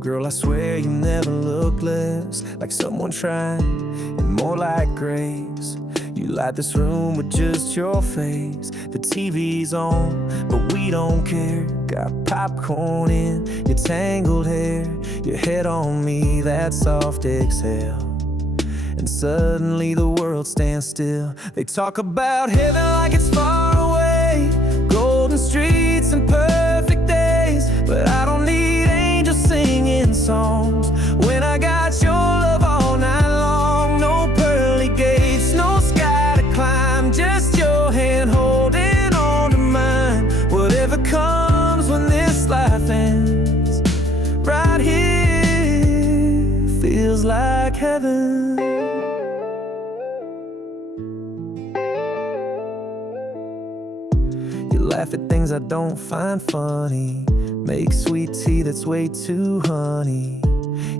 Girl, I swear you never look less like someone trying, and more like grace. You light this room with just your face. The TV's on, but we don't care. Got popcorn in your tangled hair, your head on me, that soft exhale. And suddenly the world stands still. They talk about heaven like it's far away, golden streets and perfect days. But I don't need angels singing songs when I got your love all night long. No pearly gates, no sky to climb, just your hand holding on to mine. Whatever comes when this life ends, right here feels like heaven. Laugh at things I don't find funny, make sweet tea that's way too honey.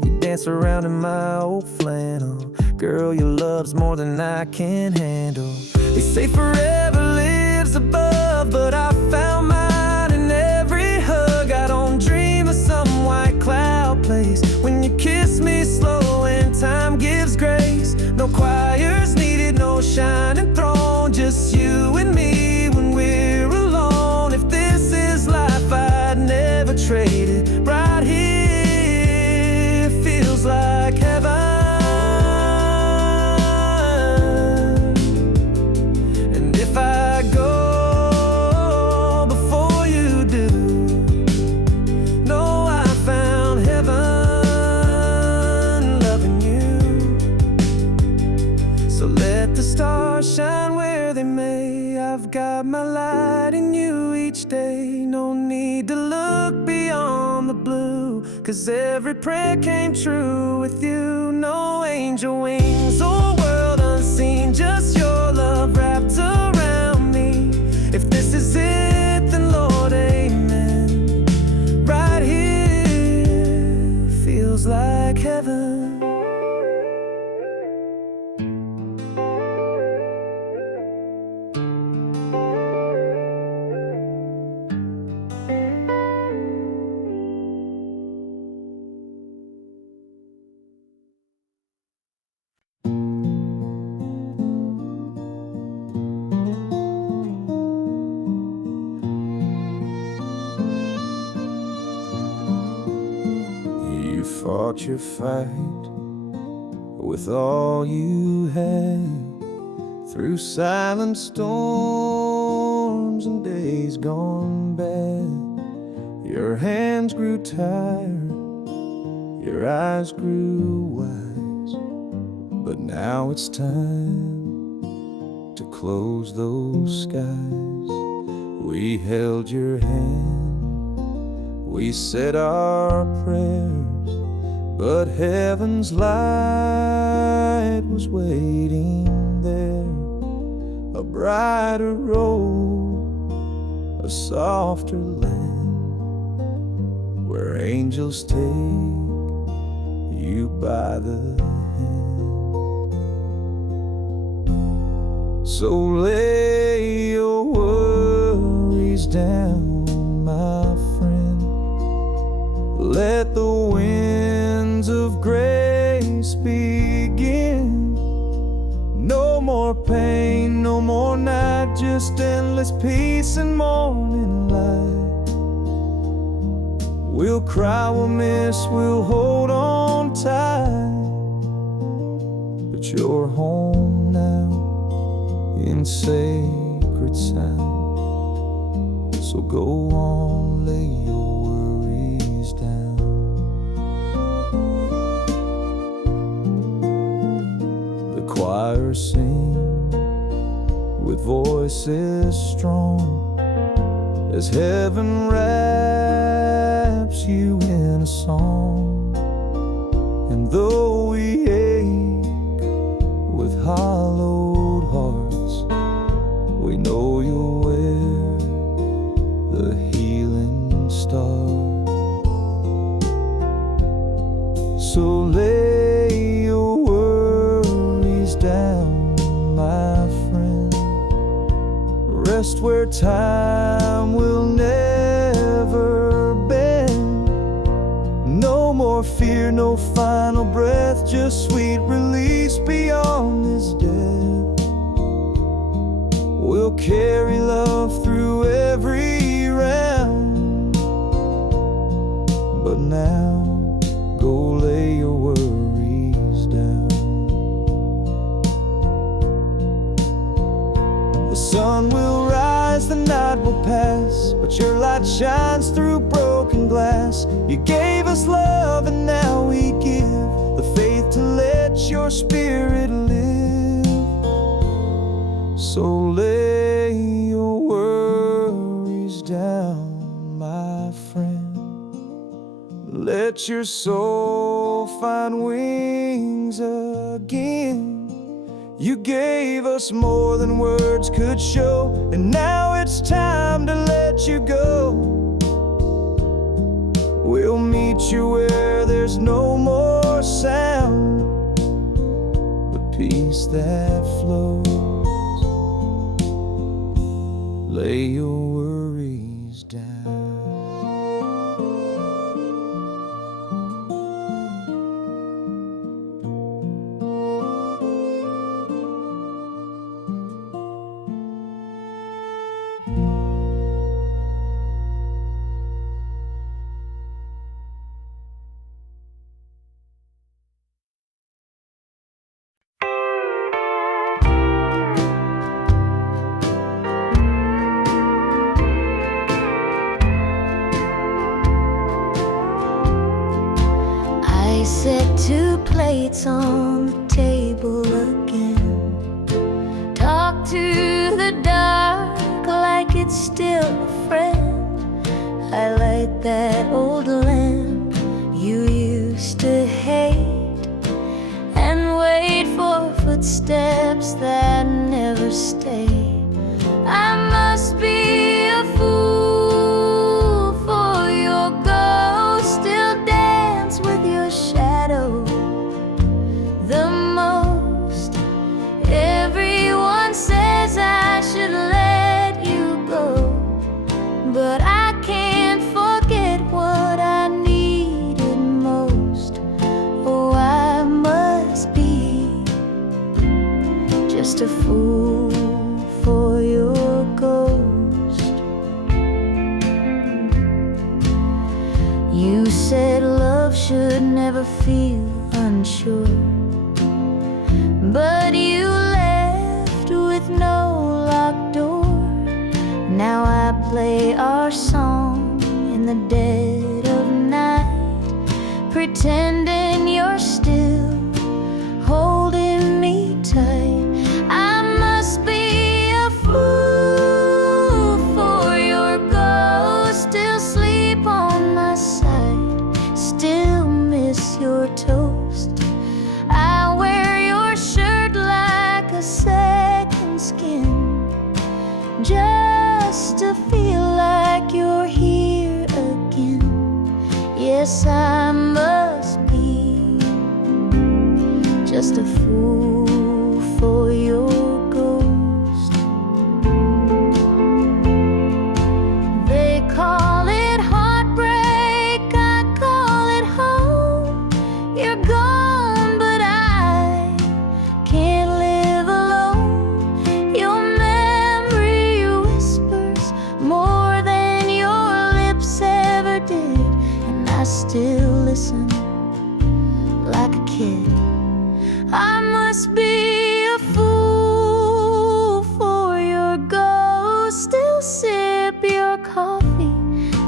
You dance around in my old flannel. Girl, your love's more than I can handle. They say forever lives above, but I found mine in every hug. I don't dream of some white cloud place when you kiss me slow and time gives grace. No choirs needed, no shining throne, just you and me when we're alone. If this is life, I'd never trade it. Right here feels like heaven. And if I go before you do, know I found heaven loving you. So let the stars shine where they may. I've got my light in you each day. No need to look beyond the blue, 'cause every prayer came true with you. No angel wings or world unseen, just your love wrapped around me. If this is it, then Lord, amen. Right here feels like heaven. You fought your fight with all you had, through silent storms and days gone bad. Your hands grew tired, your eyes grew wise, but now it's time to close those skies. We held your hand, we said our prayers, but heaven's light was waiting there. A brighter road, a softer land, where angels take you by the hand. So lay your worries down, my friend. Let the winds of grace begin. No more pain, no more night, just endless peace and morning light. We'll cry, we'll miss, we'll hold on tight, but you're home now in sacred sound. So go on, lay your worries down. The choir sing with voices strong, as heaven wraps you in a song. And though we ache with hollowed hearts, we know you'll wear the healing star. So lay your worries down, my friend. Rest where time will never bend. No more more fear, no final breath, just sweet release beyond this death. We'll carry love through every round. But now, go lay your worries down. The sun will rise, the night will pass, but your light shines through broken glass. You gave us love and now we give the faith to let your spirit live. So lay your worries down, my friend. Let your soul find wings again. You gave us more than words could show, and now it's time to let you go. We'll meet you where there's no more sound, but peace that flows. Lay your worries down. I set 2 plates on the table again. Talk to the dark like it's still a friend. I light that old lamp you used to hate, and wait for footsteps that never stay. I must be a fool for your ghost still dance with your shadow the most. Everyone says I should let you go, but I can't forget what I needed most. Oh, I must be just a fool for your ghost. You said love should never feel unsure, but you left with no locked door. Now I play our song in the dead of night, pretending you're still holding me tight. I must be a fool for your ghost, still sleep on my side, still miss your toast. I wear your shirt like a second skin, just to feel like you're here again. Yes, I must be just a fool for your ghost. They call it heartbreak, I call it home. You're gone, but I can't live alone. Your memory whispers more than your lips ever did, and I still listen like a kid. I must be a fool for your ghost, still sip your coffee,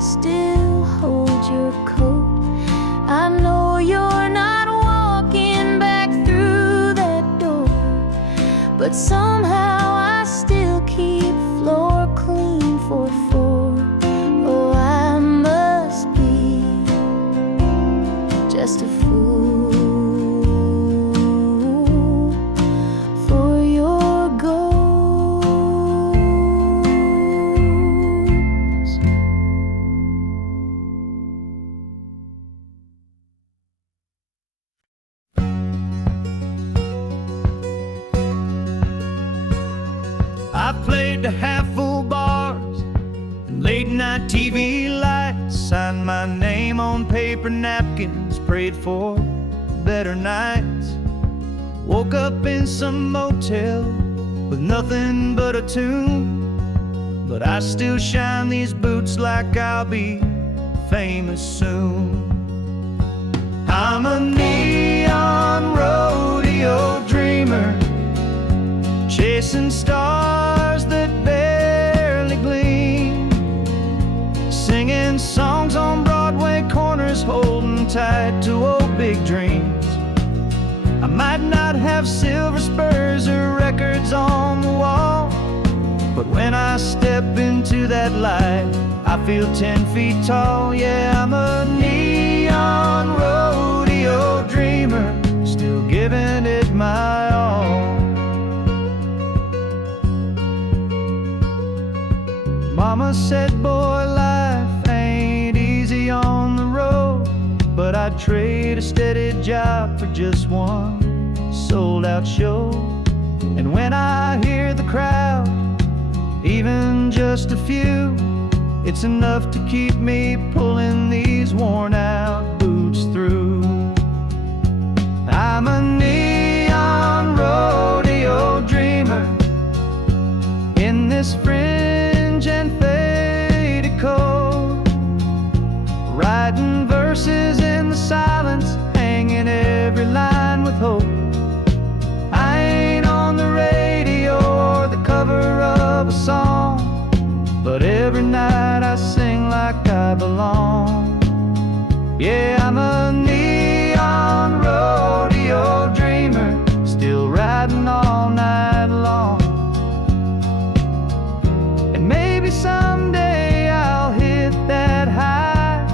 still hold your coat. I know you're not walking back through that door, but somehow I still keep floor clean for 4. Oh, I must be just a fool for your ghost. I've played the half-full bars and late-night TV lights. signed my name on paper napkins, prayed for better nights. Woke up in some motel with nothing but a tune, but I still shine these boots like I'll be famous soon. I'm a neon rodeo dreamer, chasing stars that barely gleam, singing songs on Broadway corners, holding tight to old big dreams. I might not have silver spurs or records on the wall, but when I step into that light, I feel 10 feet tall. Yeah, I'm a neon rodeo dreamer, still giving it my all. Mama said, boy, life ain't easy on the road, but I'd trade a steady job for just one sold-out show. And when I hear the crowd, even just a few, it's enough to keep me pulling these worn-out boots through. I'm a neon rodeo dreamer in this fringe and faded coat, writing verses in the silence, hanging every line with hope. I ain't on the radio or the cover of a song, but every night I sing like I belong. Yeah, I'm a neon rodeo dreamer, still riding all night long. And maybe someday I'll hit that high,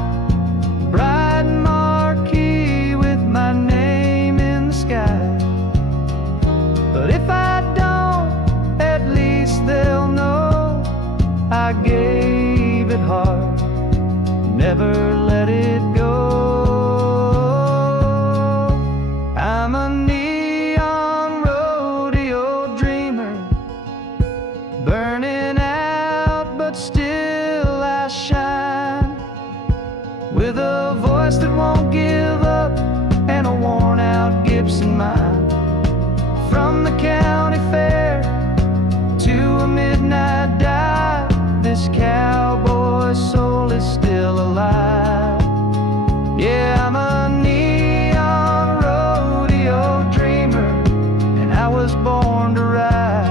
bright marquee with my name in the sky. But if I don't, at least they'll know I gave it hard, never let it go. I'm a neon rodeo dreamer, burning out, but still I shine, with a voice that won't give up and a worn-out Gibson mind. From the county fair to a midnight dive, this cowboy's soul is still alive. Yeah, I'm a neon rodeo dreamer, and I was born to ride.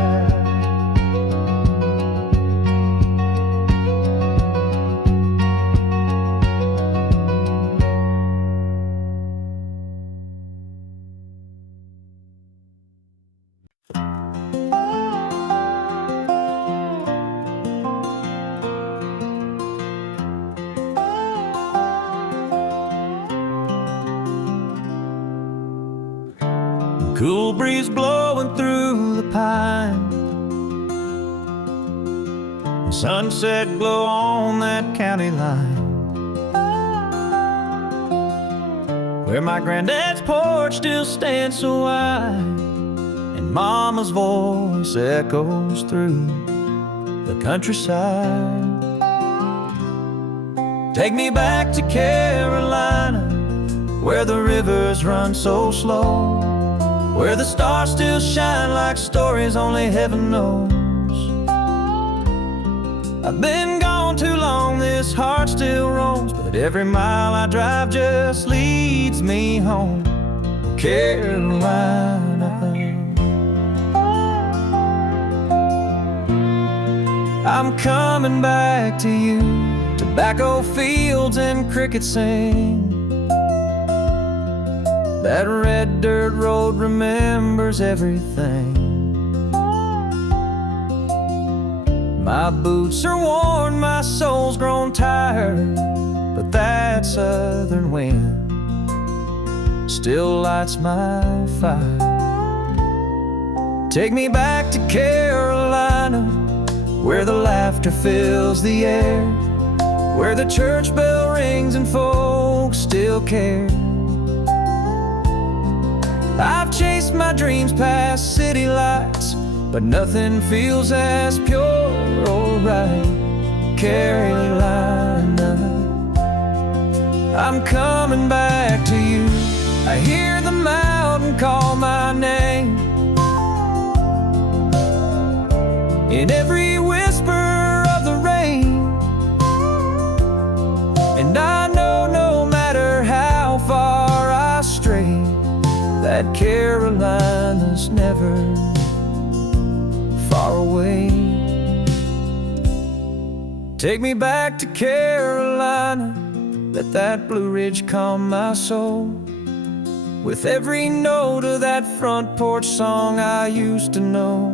Cool breeze blowing through the pine, sunset glow on that county line, where my granddad's porch still stands so wide, and Mama's voice echoes through the countryside. Take me back to Carolina, where the rivers run so slow, where the stars still shine like stories only heaven knows. I've been gone too long, this heart still roams, but every mile I drive just leads me home. Carolina, I'm coming back to you. Tobacco fields and crickets sing, that red dirt road remembers everything. My boots are worn, my soul's grown tired, but that southern wind still lights my fire. Take me back to Carolina, where the laughter fills the air, where the church bell rings and folks still care. I've chased my dreams past city lights, but nothing feels as pure or right. Carolina, I'm coming back to you. I hear the mountain call my name. In every whisper of the rain. And I know no matter how far I stray, that Carolina's never far away. Take me back to Carolina, let that Blue Ridge calm my soul. With every note of that front porch song I used to know.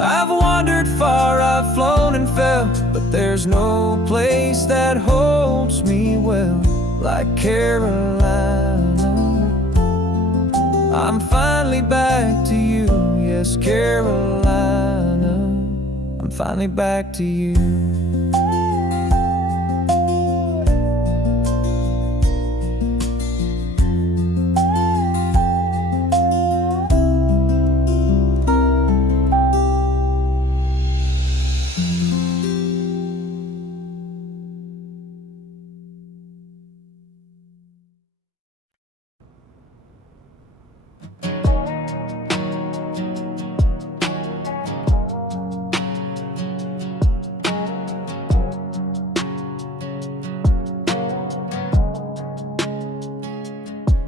I've wandered far, I've flown and fell, but there's no place that holds me well like Carolina. I'm finally back to you, yes, Carolina. I'm finally back to you.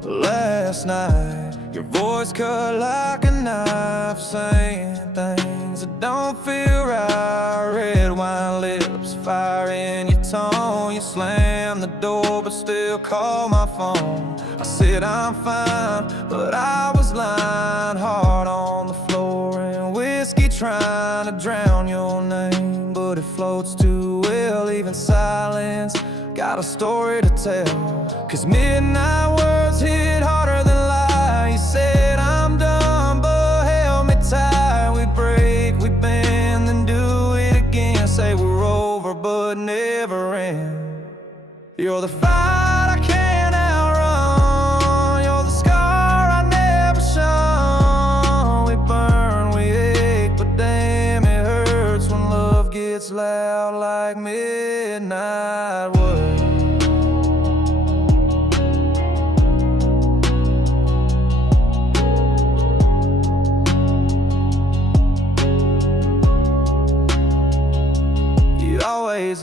Last night, your voice cut like a knife, saying things that don't feel right. Red wine lips, fire in your tone. You slammed the door but still call my phone. I said I'm fine, but I was lying. Heart on the floor and whiskey trying to drown your name. But it floats too well, even silence got a story to tell. 'Cause midnight words hit harder than lies. You said I'm done, but held me tight. We break, we bend, then do it again. Say we're over, but never end. You're the fight I can't outrun. You're the scar I never shun. We burn, we ache, but damn it hurts when love gets loud like midnight words.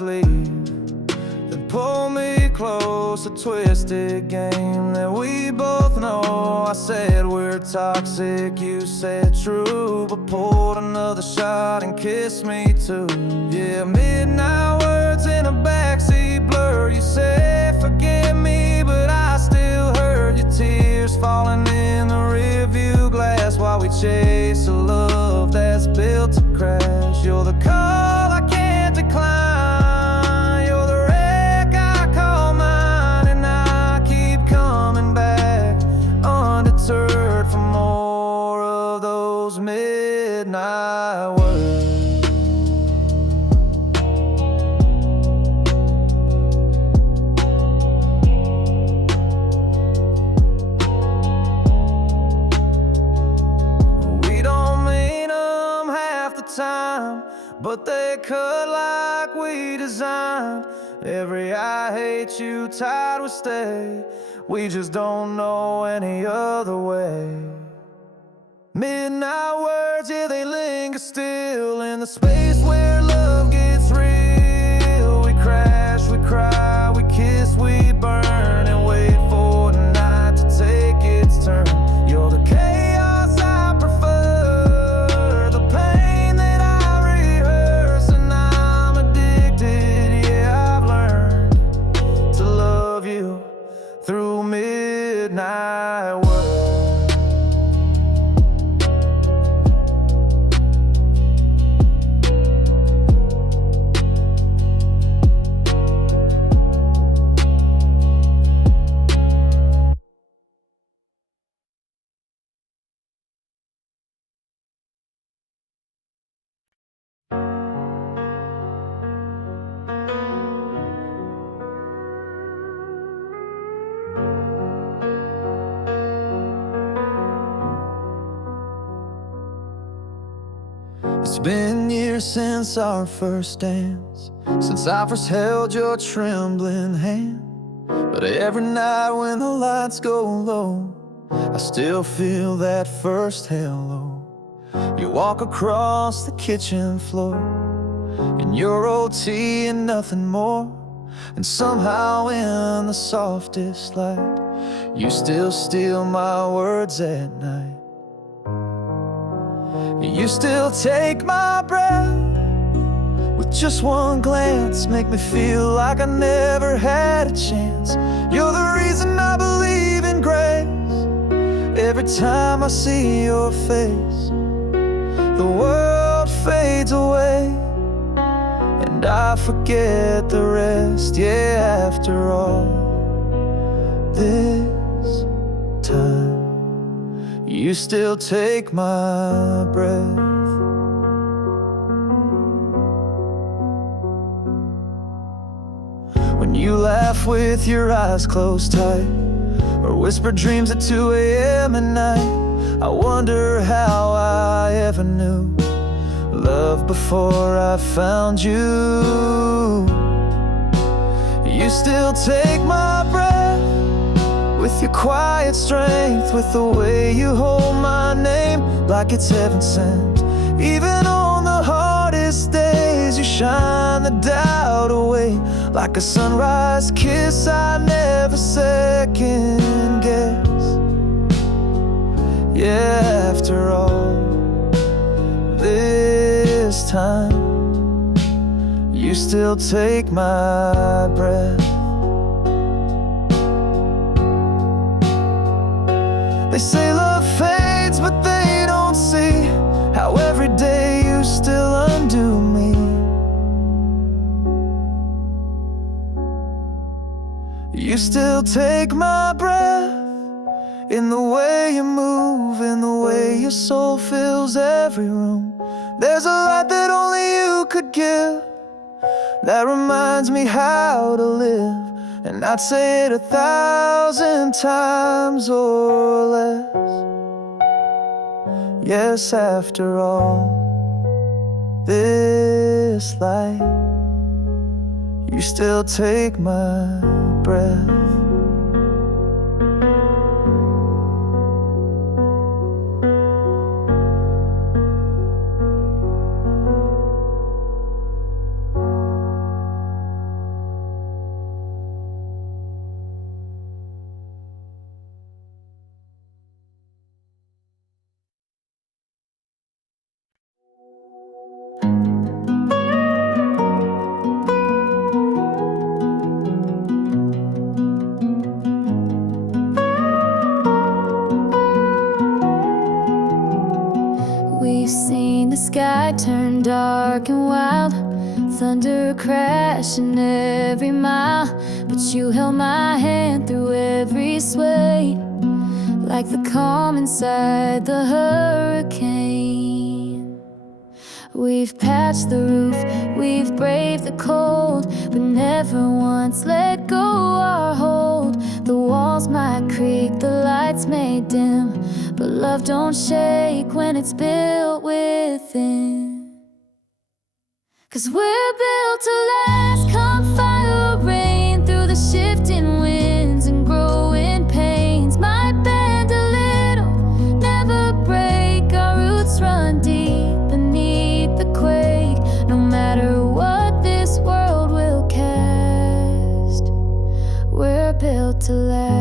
Leave, then pull me close. A twisted game that we both know. I said we're toxic, you said true, but pulled another shot and kissed me too. Yeah, midnight words in a backseat blur. You said forgive me, but I still heard your tears falling in the rearview glass while we chase a love that's built to crash. You're the call I can't decline. For more of those midnight words. We don't mean them half the time, but they cut like we designed. Every I hate you tide will stay. We just don't know any other way. Midnight words, yeah, they linger still in the space where love gets real. We crash, we cry, we kiss, we burn, and wait for the night to take its turn. You're the chaos I prefer, the pain that I rehearse, and I'm addicted, yeah, I've learned to love you through midnight words. It's been years since our first dance, since I first held your trembling hand. But every night when the lights go low, I still feel that first halo. You walk across the kitchen floor in your old tee and nothing more, and somehow in the softest light, you still steal my words at night. You still take my breath with just one glance, make me feel like I never had a chance. You're the reason I believe in grace. Every time I see your face, the world fades away, and I forget the rest. Yeah, after all this time, you still take my breath. When you laugh with your eyes closed tight, or whisper dreams at 2 a.m. at night, I wonder how I ever knew love before I found you. You still take my breath with your quiet strength, with the way you hold my name like it's heaven sent. Even on the hardest days, you shine the doubt away like a sunrise kiss I never second guess. Yeah, after all this time, you still take my breath. They say love fades, but they don't see how every day you still undo me. You still take my breath, in the way you move, in the way your soul fills every room. There's a light that only you could give, that reminds me how to live. And I'd say it 1,000 times or less. Yes, after all this life, you still take my breath. We've seen the sky turn dark and wild, thunder crashing every mile, but you held my hand through every sway, like the calm inside the hurricane. We've patched the roof, we've braved the cold, but never once let go our hold. The walls might creak, the lights may dim, but love don't shake when it's built within. 'Cause we're built to last, come fire or rain, through the shifting winds and growing pains. Might bend a little, never break, our roots run deep beneath the quake. No matter what this world will cast, we're built to last.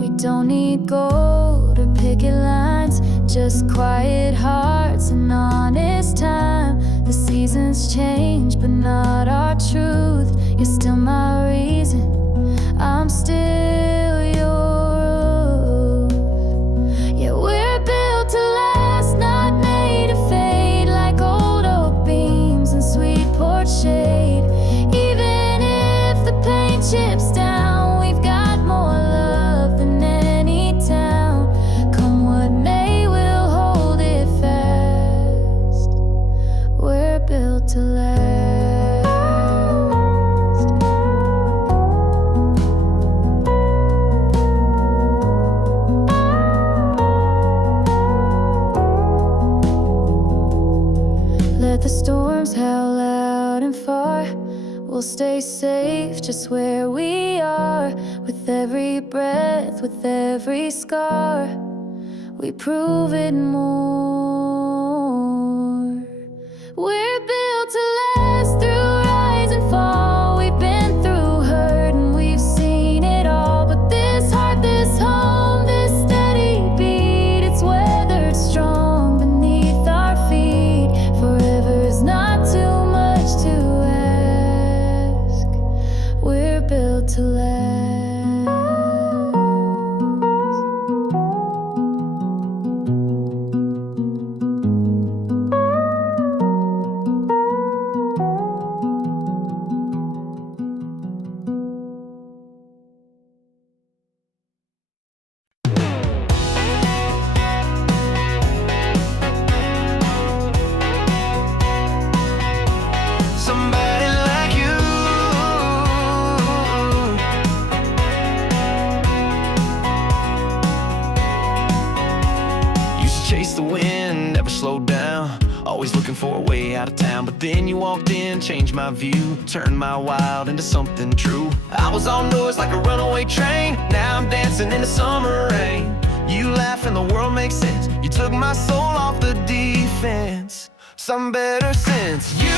We don't need gold or picket lines, just quiet hearts and honest time. The seasons change, but not our truth. You're still my reason, I'm still yours. Yeah, we're built to last, not made to fade, like old oak beams and sweet porch shade. Even if the paint chips down, we've got more love than any town. Come what may, we'll hold it fast. We're built to last. Let the storms howl out and far. We'll stay safe just where we are. With every breath, with every scar, we prove it more. We're built to last through rise and fall. We've been through hurt and we've seen it all. But this heart, this home, this steady beat, it's weathered strong beneath our feet. Forever is not too much to ask. We're built to last. Somebody like you used to chase the wind, never slowed down, always looking for a way out of town. But then you walked in, changed my view, turned my wild into something true. I was all noise like a runaway train, now I'm dancing in the summer rain. You laugh and the world makes sense, you took my soul off the defense. Some better sense. You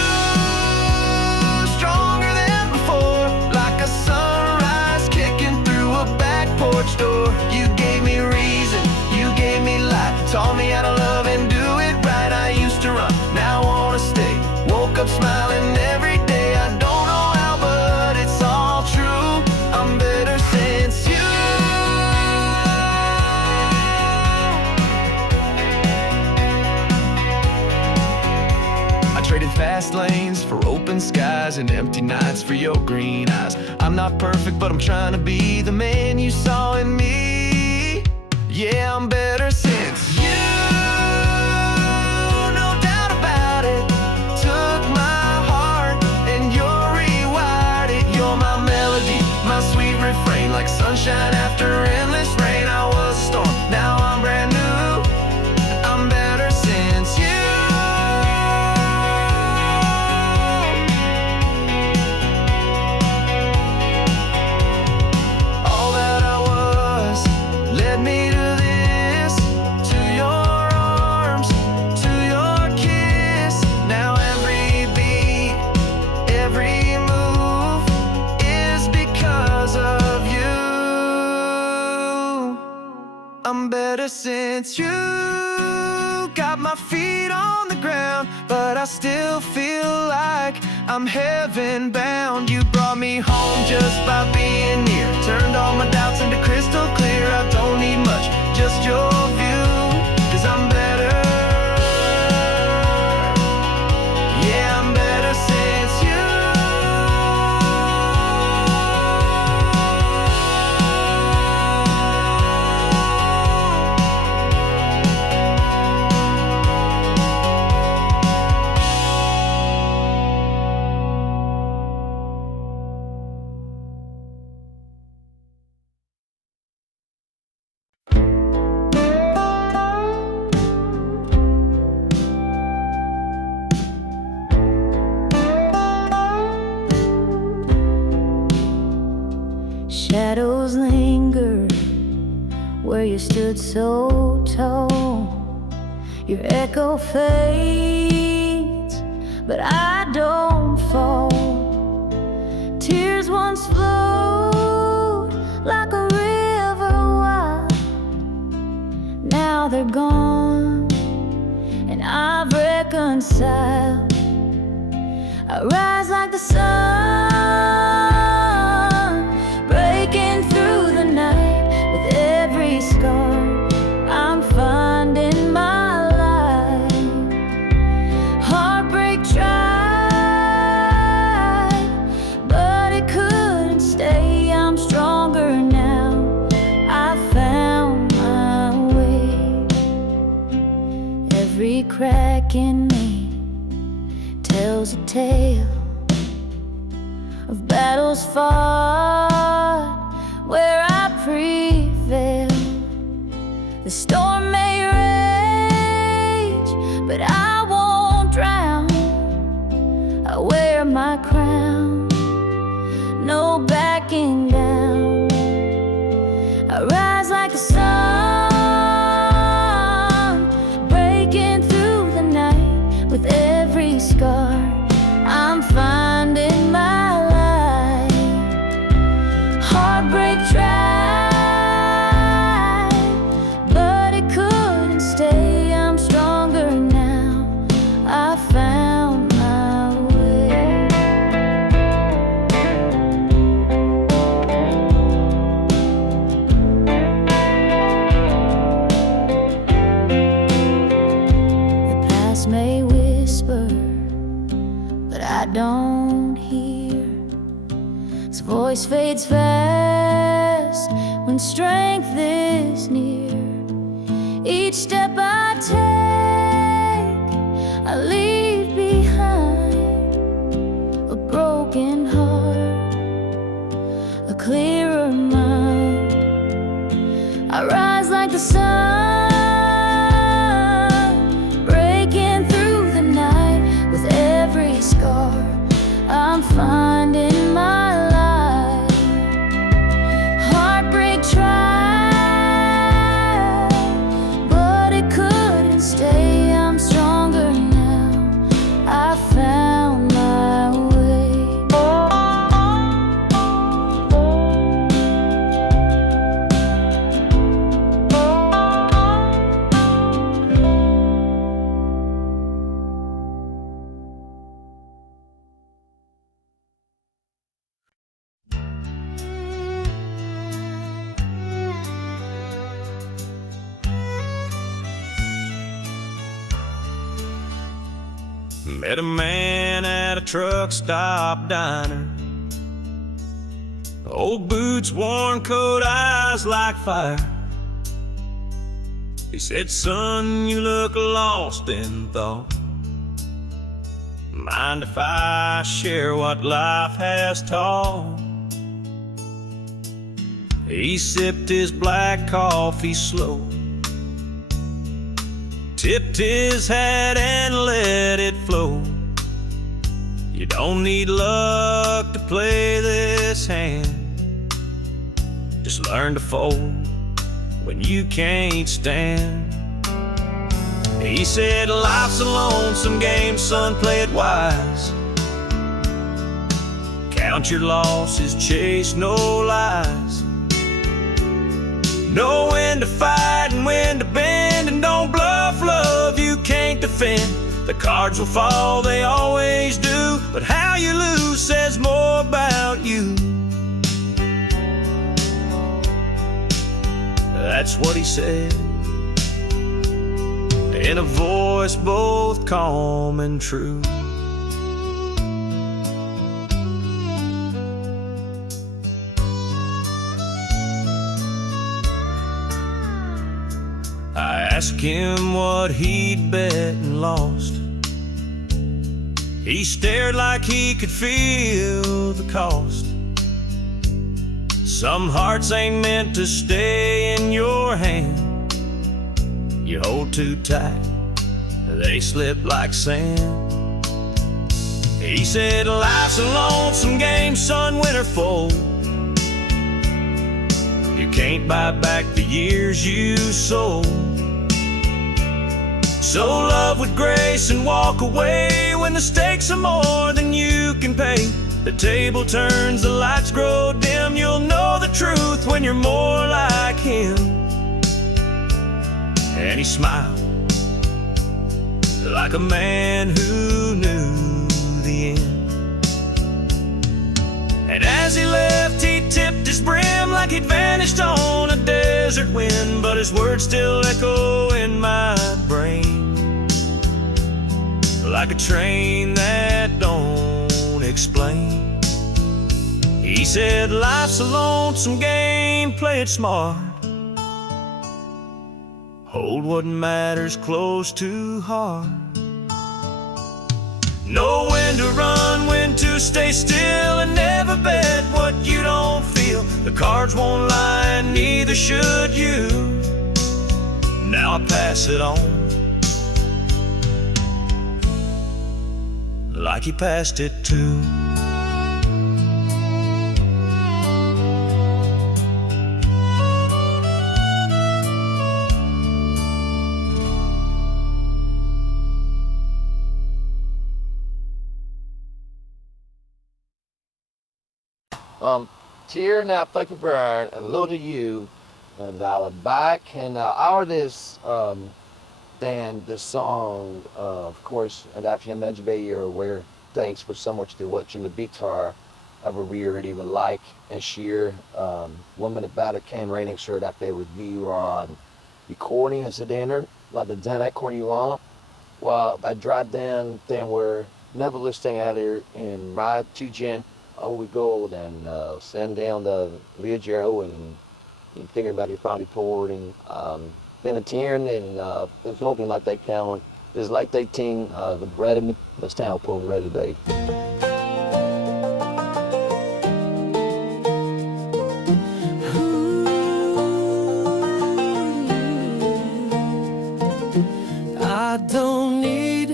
stronger than before, like a sunrise kicking through a back porch door. You gave me reason, you gave me life, taught me how to love and do it right. I used to run, now I wanna stay. Woke up smiling every day. I don't know how, but it's all true. I'm better since you. I traded fast lanes for open skies and empty nights for your green eyes. I'm not perfect, but I'm trying to be the man you saw in me. Yeah, I'm better since you. No doubt about it. Took my heart and you're rewired it. You're my melody, my sweet refrain, like sunshine after endless rain. I was a storm, now I'm brand new. I'm better since you. All that I was led me to this, to your arms, to your kiss. Now every beat, every move is because of you. I'm better since you. Got my feet on the ground, but I still feel like I'm heaven bound. You brought me home just by being near, turned all my doubts into crystal clear. I don't need much, just your view, 'cause I'm better. Yeah, I'm better since you. Shadows linger where you stood so tall. Your echo fades, but I don't fall. Tears once flowed like a river wide. Now they're gone, and I've reconciled. I rise like the sun, breaking through the night. With every scar, I'm finding my light. Heartbreak tried, but it couldn't stay. I'm stronger now, I found my way. Every crack in me tells a tale of battles fought where I prevail. The storm may rage, but I won't drown. I wear my crown, no backing down. I rise like the sun, breaking through the night. With every scar, I'm finding my light. Heartbreak tried, but it couldn't stay. I'm stronger now, I found my way. The past may whisper, but I don't hear. Its voice fades fast when strength is near. Each step I take, I leave behind a broken heart, a clearer mind. I rise like the sun, breaking through the night. With every scar, I'm finding my light. Heartbreak tried, but it couldn't stay. I'm stronger now, I found my way. Met a man at a truck stop diner. Old boots, worn coat, eyes like fire. He said, "Son, you look lost in thought. Mind if I share what life has taught?" He sipped his black coffee slow, tipped his hat and let it flow. You don't need luck to play this hand. Just learn to fold when you can't stand. He said, "Life's a lonesome game, son, play it wise. Count your losses, chase no lies. Know when to fight and when to bend, and don't bluff love you can't defend. The cards will fall, they always do, but how you lose says more about you." That's what he said, in a voice both calm and true. I asked him what he'd bet and lost. He stared like he could feel the cost. Some hearts ain't meant to stay in your hand. You hold too tight, they slip like sand. He said, "Life's a lonesome game, son, win or fold. You can't buy back the years you sold. So love with grace and walk away when the stakes are more than you can pay. The table turns, the lights grow dim. You'll know the truth when you're more like him." And he smiled like a man who knew the end. And as he left, he tipped his brim like he'd vanished on a desert wind. But his words still echo in my brain, like a train that don't explain. He said, "Life's a lonesome game, play it smart. Hold what matters close to heart. Know when to run, when to stay still, and never bet what you don't feel. The cards won't lie, and neither should you. Now I pass it on like he passed it too. Here now, thank you, Brian, and hello to you, and I'll back and our this then the song, of course, and after him, you're aware. Thanks for so much to watching the guitar of a really would like and share. Woman about it can rating shirt out there with you on recording as a dinner, like the Dan I corner you on. Well, I drive down then we're never listening out here in my 2 gen. We go and send down the Leogero and thinking about your family reporting. Been a tearing and there's nothing like they count. There's like they ting the bread and the style pull ready today. I don't need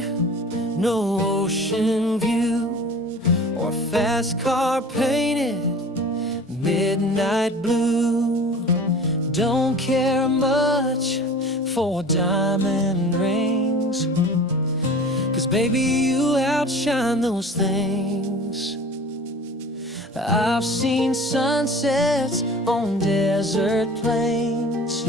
no ocean view or fast car painted midnight blue. Don't care much for diamond rings, 'cause baby you outshine those things. I've seen sunsets on desert plains,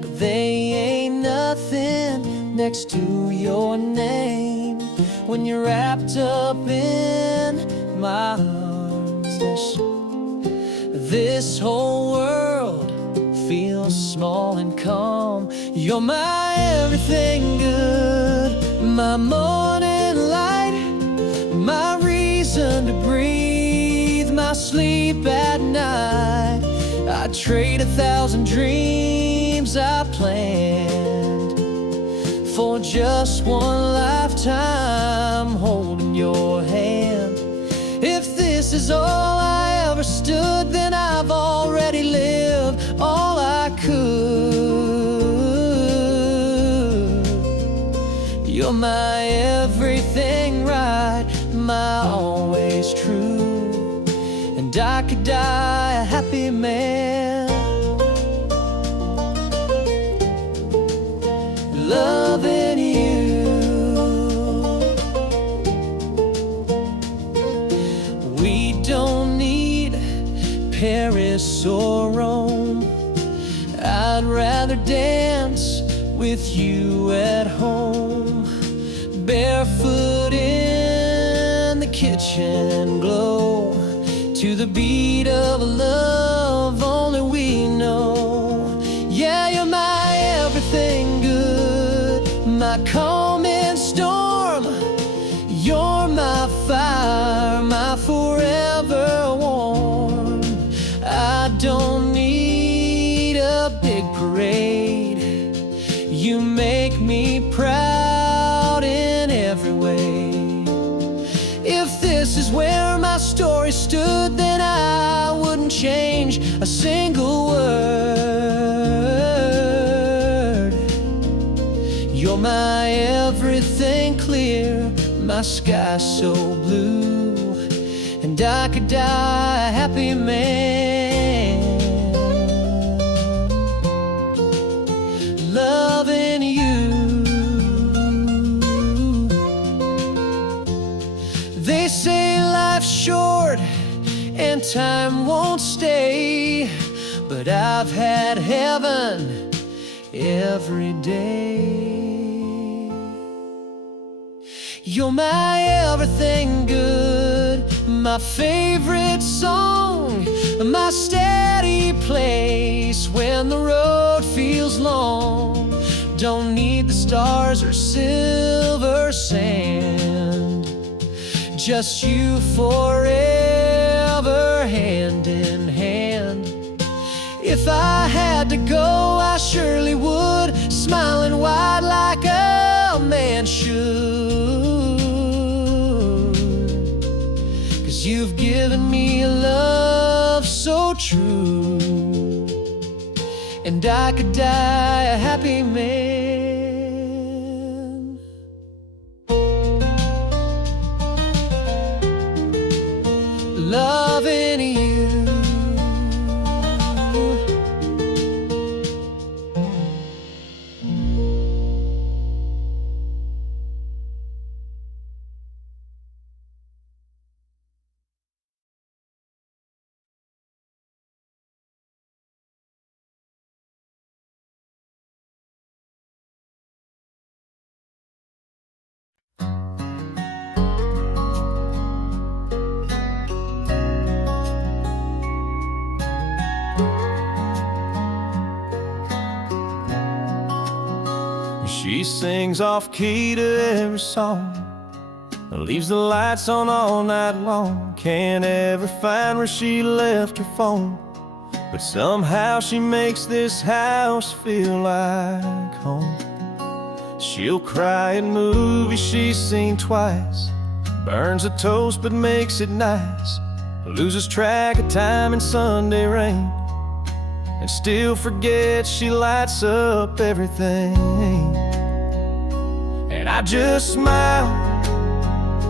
but they ain't nothing next to your name. When you're wrapped up in my arms, this whole world feels small and calm. You're my everything good, my morning light, my reason to breathe, my sleep at night. I'd trade 1,000 dreams I planned for just one lifetime holding your hand. If this is all I ever stood, then I've already lived all I could. You're my everything right, my always true, and I could die a happy man. Loving you. We don't need Paris or Rome. I'd rather dance with you at home, barefoot in the kitchen glow, to the beat of a love only we know. Yeah, you're my everything good, my calming storm. You're my fire, my forever warm. I don't need a big parade. You make me proud in every way. If this is where my story stood, then I wouldn't change a single word. You're my everything clear, my sky so blue, and I could die a happy man. Loving you. They say life's short and time won't stay, but I've had heaven every day. You're my everything good, my favorite song, my steady place when the road feels long. Don't need the stars or silver sand, just you forever, hand in hand. If I had to go, I surely would, smiling wide like a man should. 'Cause you've given me a love so true, and I could die a happy man. loving you. She sings off key to every song, leaves the lights on all night long. Can't ever find where she left her phone, but somehow she makes this house feel like home. She'll cry at movies she's seen twice, burns a toast but makes it nice, loses track of time in Sunday rain, and still forgets she lights up everything. And I just smile,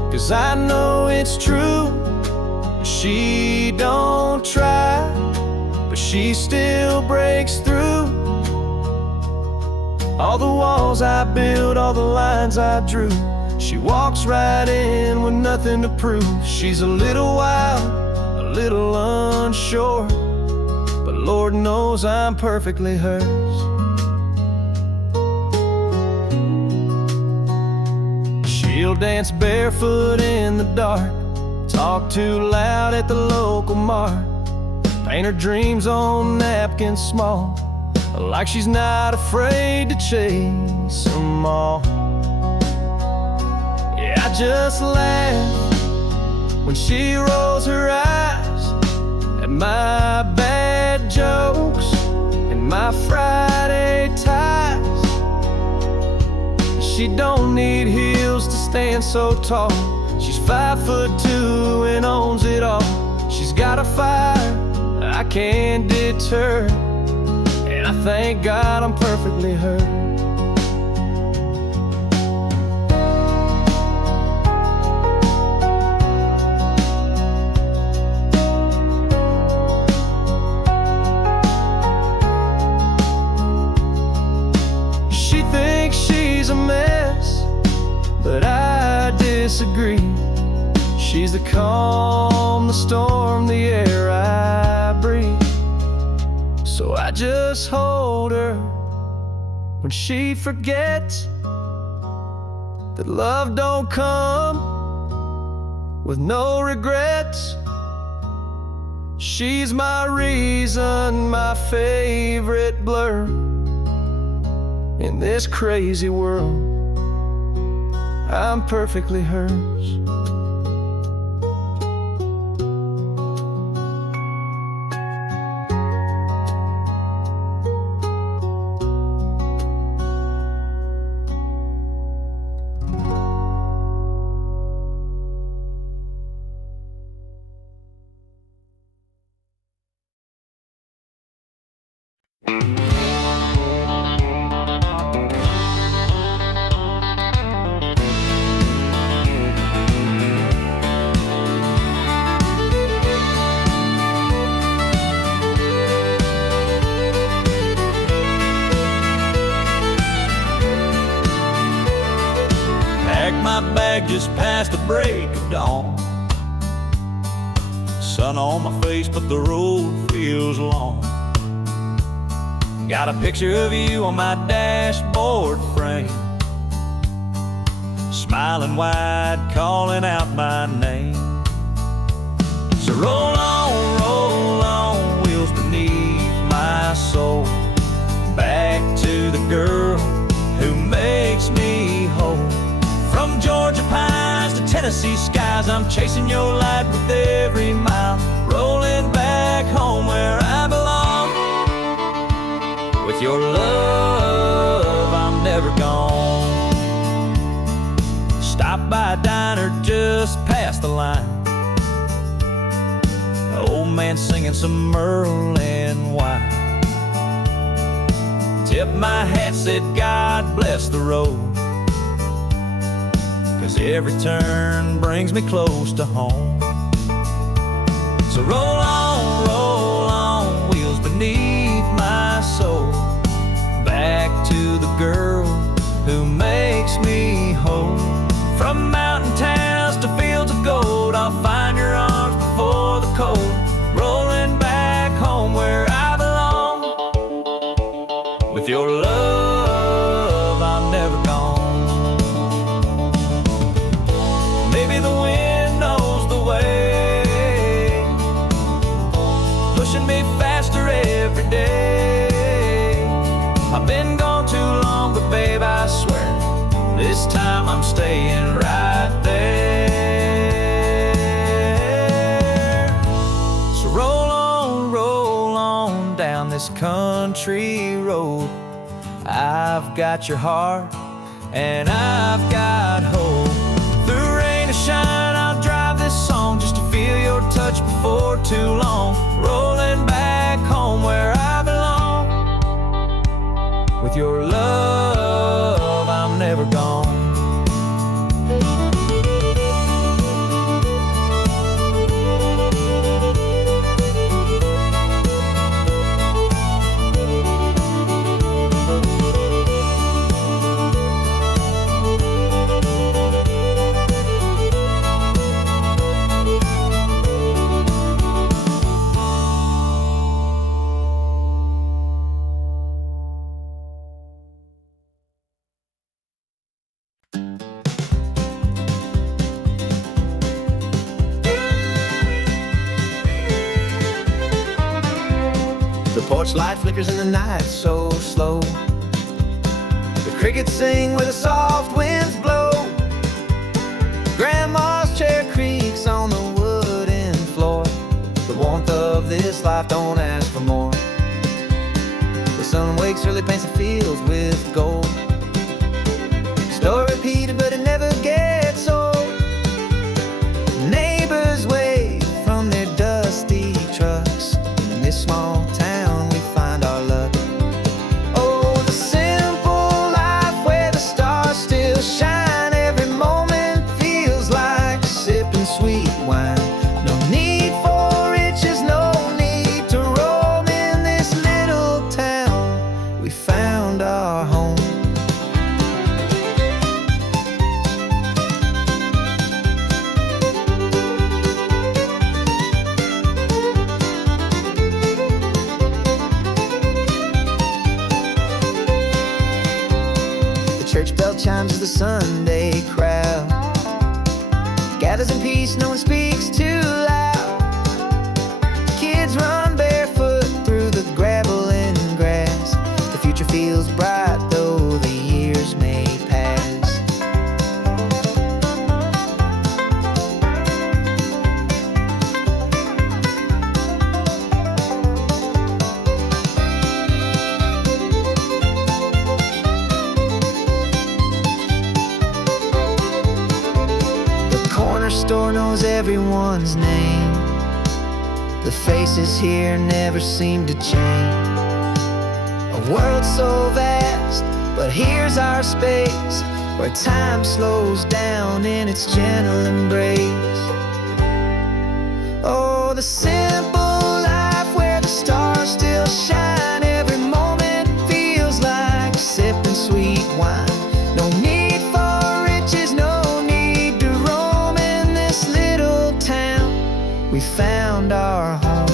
'cause I know it's true. She don't try, but she still breaks through. All the walls I built, all the lines I drew, she walks right in with nothing to prove. She's a little wild, a little unsure, but Lord knows I'm perfectly hers. She'll dance barefoot in the dark, talk too loud at the local mart, paint her dreams on napkins small, like she's not afraid to chase them all. Yeah, I just laugh when she rolls her eyes at my bad jokes and my Friday ties. She don't need heels to stand so tall. She's 5'2" and owns it all. She's got a fire I can't deter, and I thank God I'm perfectly her. She thinks she's a mess, but I disagree. She's the calm, the storm, the air I breathe. So I just hold her when she forgets that love don't come with no regrets. She's my reason, my favorite blur in this crazy world. I'm perfectly hers. My bag just past the break of dawn. Sun on my face, but the road feels long. Got a picture of you on my dashboard frame, smiling wide, calling out my name. So roll on, wheels beneath my soul, back to the girl who makes me whole. From Georgia pines to Tennessee skies, I'm chasing your light with every mile, rolling back home where I belong. With your love, I'm never gone. Stop by a diner just past the line, an old man singing some Merlin wine. Tip my hat, said God bless the road, 'cause every turn brings me close to home. So roll on, wheels beneath my soul, back to the girl who makes me whole. From mountain towns to fields of gold, I'll find your arms before the cold. Rolling back home where I belong. With your love, I'm never gone. Maybe the wind knows the way, pushing me faster every day. I've been gone too long, but babe, I swear, this time I'm staying right there. So roll on down this country road. I've got your heart and I've got hope. Through rain or shine, I'll drive this song just to feel your touch before too long. Rolling back home where I belong. With your love, I'm never gone. The porch light flickers in the night so slow. The crickets sing where the soft winds blow. Grandma's chair creaks on the wooden floor. The warmth of this life, don't ask for more. The sun wakes early, paints the fields with gold. Story repeated, but it never gets old. Neighbors wave from their dusty trucks. In this small town we find our luck. Oh, the simple life where the stars still shine. Every moment feels like sipping sweet wine. No need for riches, no need to roam. In this little town we found our home. Church bell chimes as the Sunday crowd gathers in peace, no one speaks too loud. Kids run barefoot through the gravel and grass. The future feels bright, though the years may pass. Store knows everyone's name. The faces here never seem to change. A world so vast, but here's our space, where time slows down in its gentle embrace. Oh, the simple life where the stars still shine. Every moment feels like sipping sweet wine. No need for riches, no need to roam. In this little town we found our home.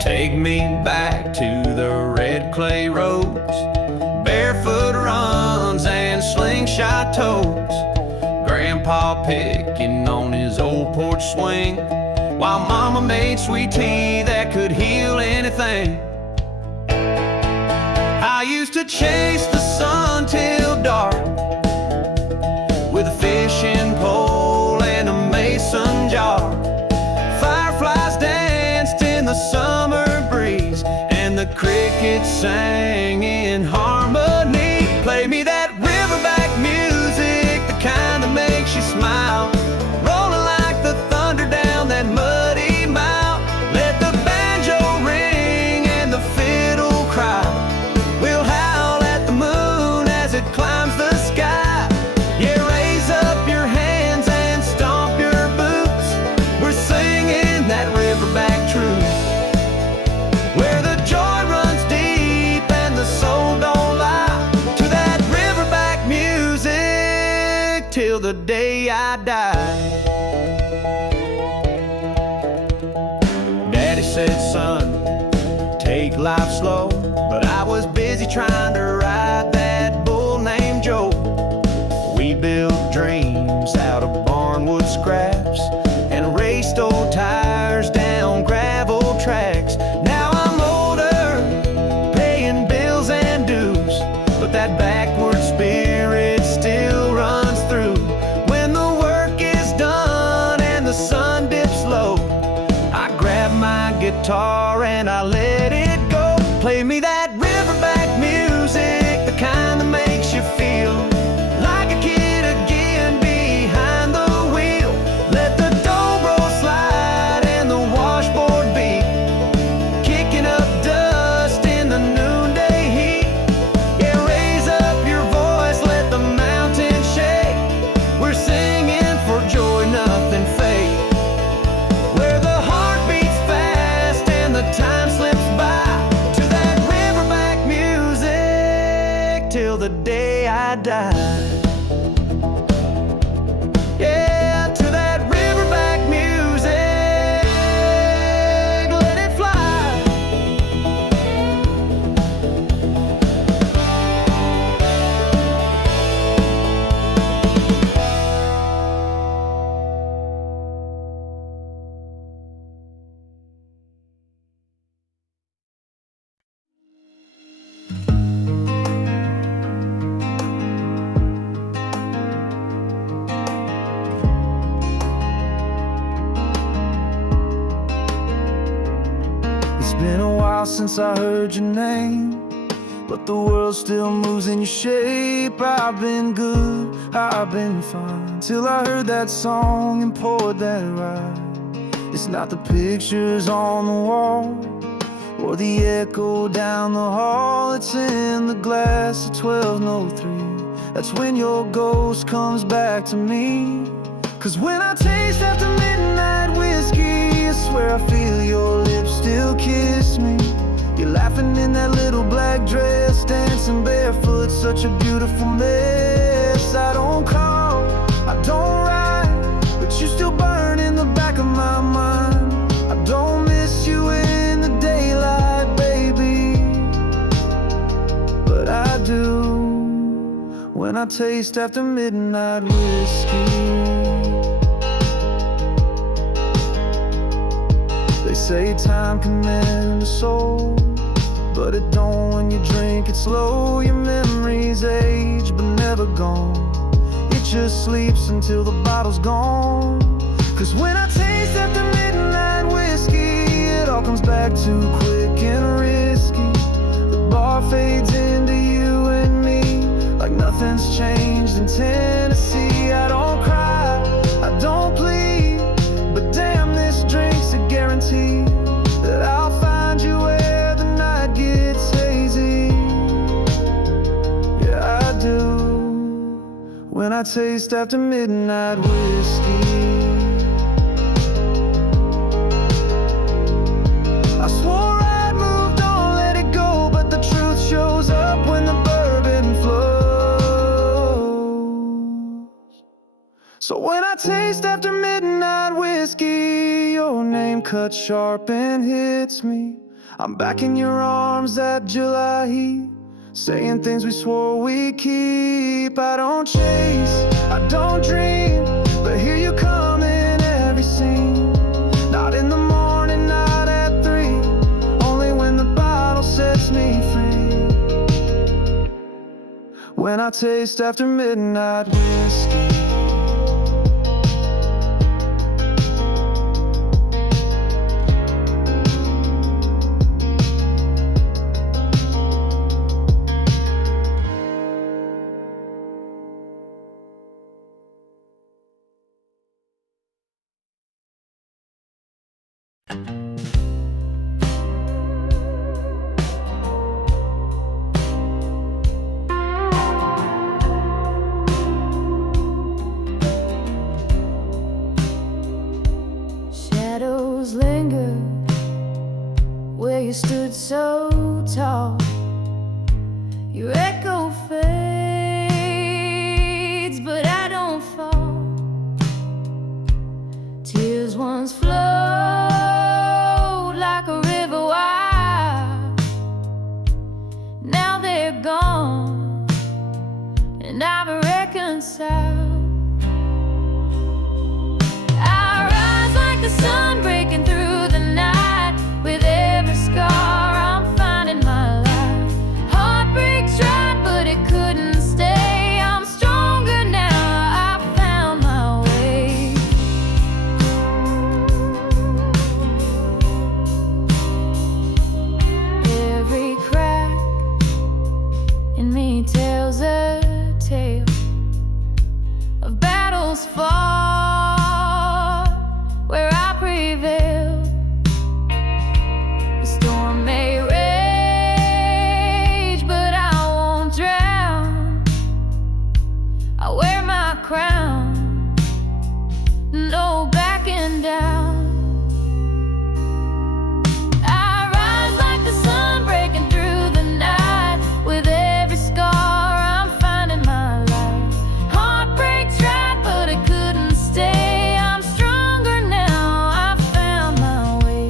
Take me back to the red clay roads, barefoot runs and slingshot toes. Grandpa picking on his old porch swing, while Mama made sweet tea that could heal anything. I used to chase the sun till dark with a fish it sang in harmony. Play me that riverback music, the kind that makes you smile, rolling like the thunder down that muddy mile. Let the banjo ring and the fiddle cry. We'll howl at the moon as it climbs the sky. Yeah, raise up your hands and stomp your boots. We're singing that riverback truth, where the joy runs deep and the soul don't lie. To that riverback music till the day I die. Daddy said, son, take life slow, but I was busy trying to ride that bull named Joe. We built dreams out of barnwood scraps and raced old tires down gravel tracks. Now I'm older, paying bills and dues, but that backward spirit still runs through. When the work is done and the sun dips low, I grab my guitar and I let it go. Play me that riverback music, the kind that makes you feel like a kid again behind the wheel. Let the dobro slide and the washboard beat, kicking up dust in the noonday heat. Yeah, raise up your voice, let the mountains shake. We're singing for joy, nothing fake, where the heart beats fast and the time slips by. To that riverback music till the day I die. Yeah, to that riverback music, let it fly. It's been a while since I heard your name, but the world still moves in your shape. I've been good, I've been fine, till I heard that song and poured that ride. It's not the pictures on the wall or the echo down the hall. It's in the glass at 12:03. That's when your ghost comes back to me. 'Cause when I taste after midnight whiskey, I swear I feel your lips still kiss me. You're laughing in that little black dress, dancing barefoot, such a beautiful mess. I don't call, I don't write, but you still burn in the back of my mind. I don't miss you in the daylight, baby, but I do when I taste after midnight whiskey. They say time can mend a soul, but it don't when you drink it slow. Your memories age but never gone, it just sleeps until the bottle's gone. 'Cause when I taste after midnight whiskey, it all comes back too quick and risky. The bar fades into you and me like nothing's changed in Tennessee. I don't cry, I don't plead, but damn, this drink's a guarantee that I'll find you where the night gets hazy. Yeah, I do when I taste after midnight whiskey. I swore I'd moved on, let it go, but the truth shows up when the bourbon flows. So when I taste after midnight whiskey, your name cuts sharp and hits me. I'm back in your arms, that July heat, saying things we swore we'd keep. I don't chase, I don't dream, but here you come in every scene. Not in the morning, not at 3, only when the bottle sets me free. When I taste after midnight whiskey. you stood so tall. Your echo fades, but I don't fall. Tears once flowed like a river wide. Now they're gone, and I've reconciled. I rise like the sun breaking through the night. With every scar I'm finding my life. Heartbreak tried, but it couldn't stay. I'm stronger now, I found my way. Every crack in me tells a tale of battles fought where I prevailed. The storm may rage, but I won't drown. I wear my crown, no backing down. I rise like the sun breaking through the night. With every scar I'm finding my life. Heartbreak tried, but it couldn't stay. I'm stronger now, I found my way.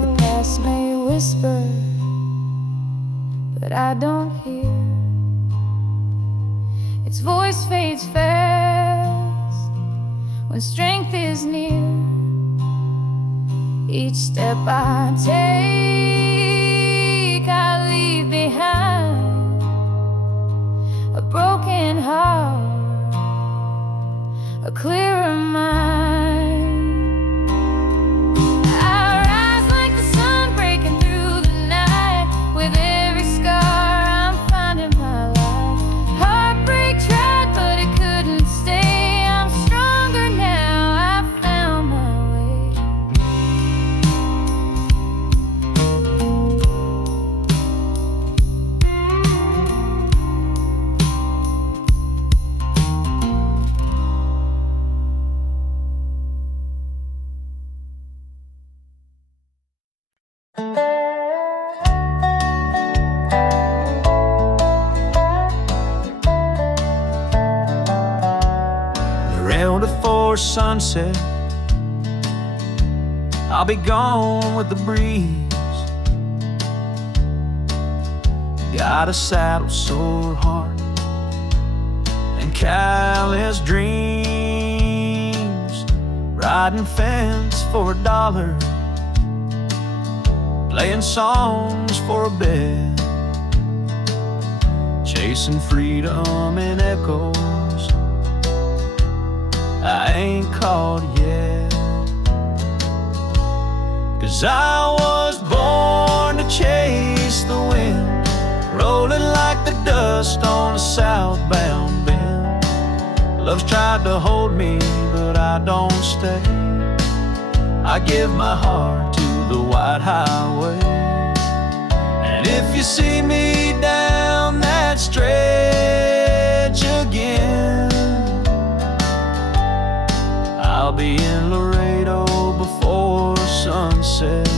The past may whisper, but I don't hear. Its voice fades fast when strength is near. Each step I take, I leave behind a broken heart, a clearer mind. I rise like the sun breaking through the night. With every scar I'm finding my life. Heartbreak tried, but it couldn't stay. I'm stronger now, I found my way. Around before sunset, I'll be gone with the breeze. Got a saddle, sore heart, and callous dreams. Riding fence for $1, playing songs for a bed, chasing freedom in echoes I ain't caught yet. 'Cause I was born to chase the wind, rolling like the dust on a southbound bend. Love's tried to hold me, but I don't stay. I give my heart to the white highway. And if you see me down that stretch again, I'll be in Laredo before sunset.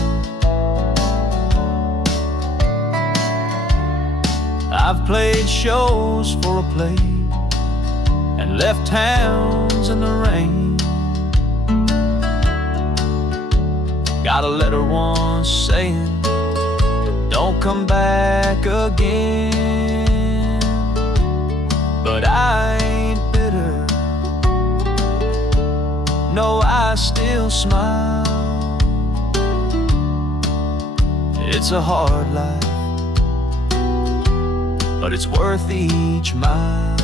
I've played shows for a plate and left towns in the rain. Got a letter once saying, don't come back again. But I ain't bitter, no, I still smile. It's a hard life, but it's worth each mile.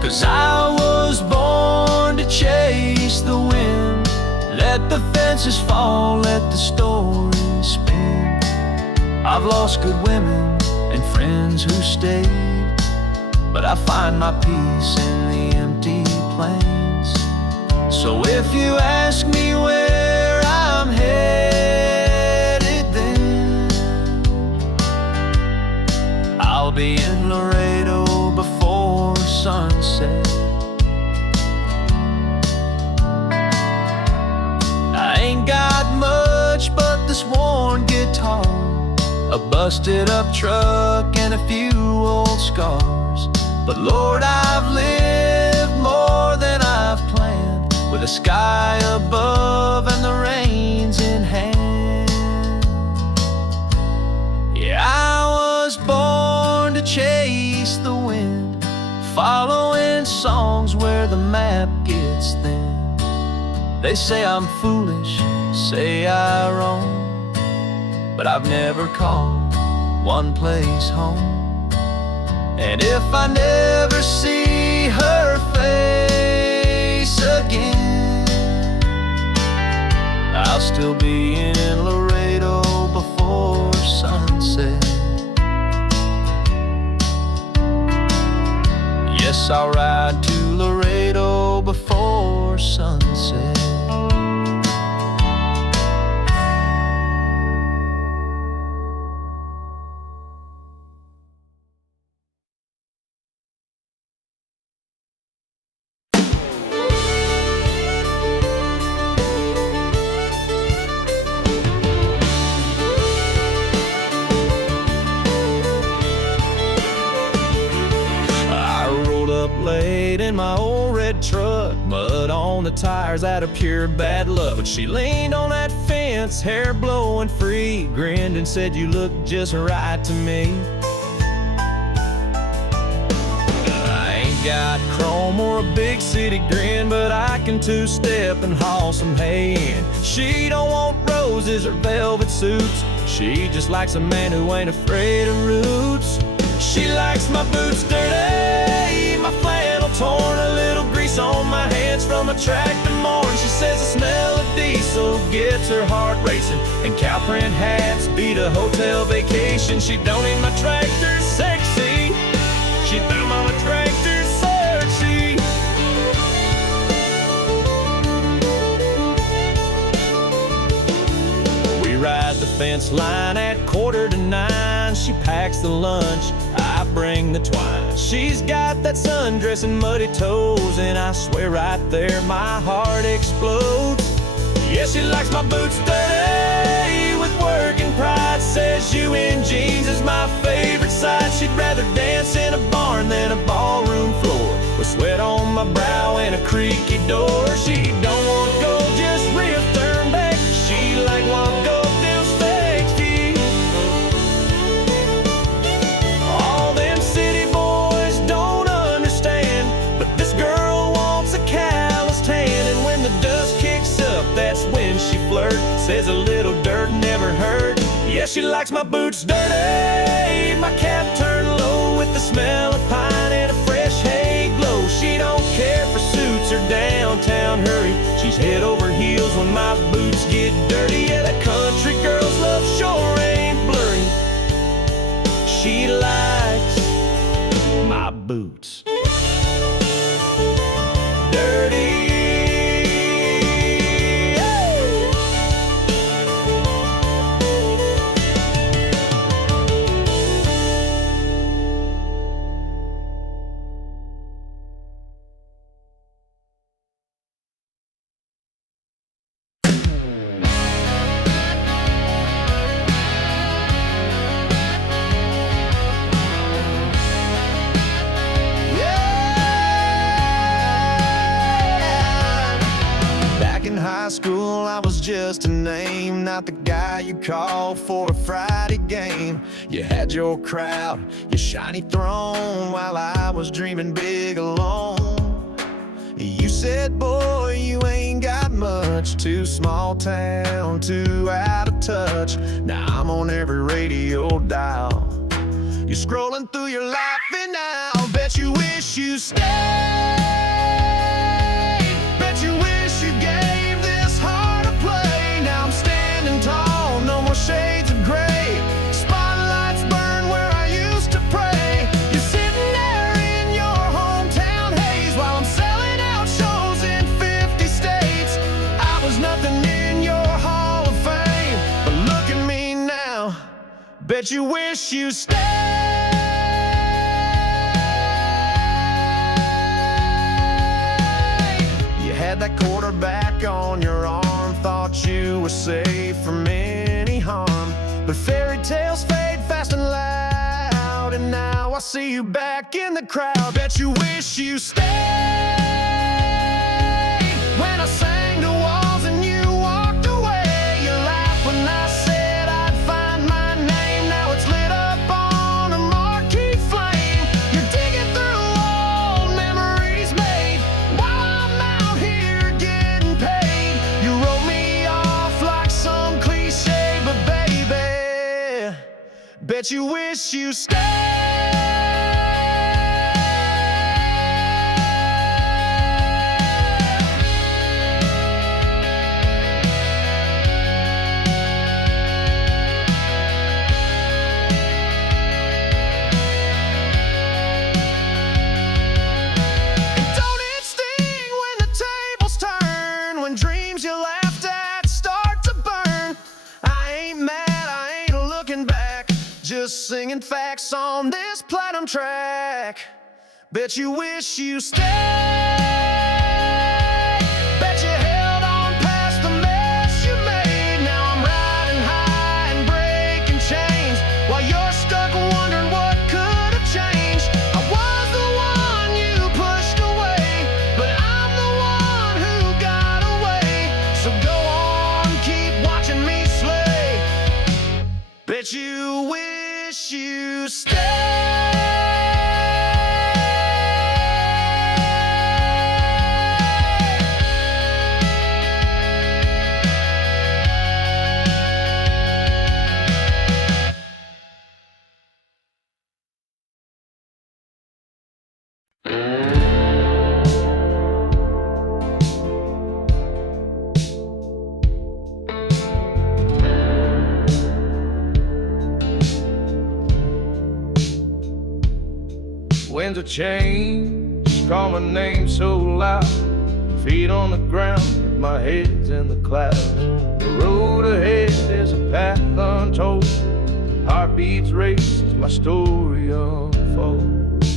'Cause I was born to chase the wind, let the fences fall, let the story spin. I've lost good women and friends who stayed, but I find my peace in the empty plains. So if you ask me where I'm headed, then I'll be in Laredo before sunset. I ain't got much but this worn guitar, a busted up truck, and a few old scars. But Lord, I've lived more than I've planned, with the sky above and the reins in hand. Yeah, I was born to chase the wind, following songs where the map gets thin. They say I'm foolish, say I roam, but I've never called one place home. And if I never see her face again, I'll still be in Laredo before sunset. Yes, I'll ride to Laredo before sunset. Late in my old red truck, mud on the tires out of pure bad luck. But she leaned on that fence, hair blowing free, grinned and said, "You look just right to me." I ain't got chrome or a big city grin, but I can two-step and haul some hay in. She don't want roses or velvet suits, she just likes a man who ain't afraid of roots. She likes my boots dirty, my flannel torn, a little grease on my hands from a tractor morn. She says the smell of diesel gets her heart racing, and cow print hats beat a hotel vacation. She don't need my tractor sexy, she threw my tractor searchy. We ride the fence line at 8:45. She packs the lunch, I bring the twine. She's got that sundress and muddy toes, and I swear right there my heart explodes. Yeah, she likes my boots dirty with working pride, says you in jeans is my favorite sight. She'd rather dance in a barn than a ballroom floor, with sweat on my brow and a creaky door. She don't want gold, just real turn back. She like one gold. That's when she flirts, says a little dirt never hurt. Yeah, she likes my boots dirty, my cap turned low, with the smell of pine and a fresh hay glow. She don't care for suits or downtown hurry, she's head over heels when my boots get dirty. Yeah, the country girl's love sure ain't blurry, she likes my boots dirty. High school, I was just a name, not the guy you call for a Friday game. You had your crowd, your shiny throne, while I was dreaming big alone. You said, boy, you ain't got much, too small town, too out of touch. Now I'm on every radio dial. You're scrolling through your life and now bet you wish you stayed. Bet you wish you gave this heart a play. Now I'm standing tall, no more shades of gray. Spot Bet you wish you stayed. You had that quarterback on your arm, thought you were safe from any harm. But fairy tales fade fast and loud, and now I see you back in the crowd. Bet you wish you stayed. When I sang to walls and you walked away, you laughed when I said I'd find my name. Now it's lit up on a marquee flame. You're digging through old memories made while I'm out here getting paid. You wrote me off like some cliche, but baby, bet you wish you stayed. Just singing facts on this platinum track. Bet you wish you stayed. Bet you held on past the mess you made. Now I'm riding high and breaking chains while you're stuck wondering what could have changed. I was the one you pushed away, but I'm the one who got away. So go on, keep watching me slay. Bet you wish you stay. Winds of change call my name so loud. Feet on the ground, my head's in the clouds. The road ahead is a path untold. Heartbeats race as my story unfolds.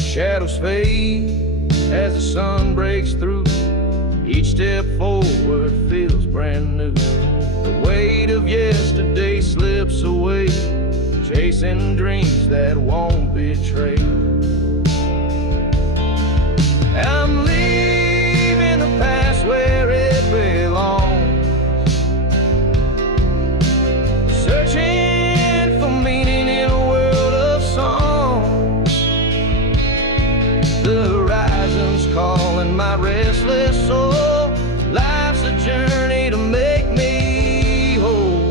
Shadows fade as the sun breaks through. Each step forward feels brand new. The weight of yesterday slips away, chasing dreams that won't betray. I'm leaving the past where it belongs, searching for meaning in a world of songs. The horizon's calling my restless soul. Life's a journey to make me whole.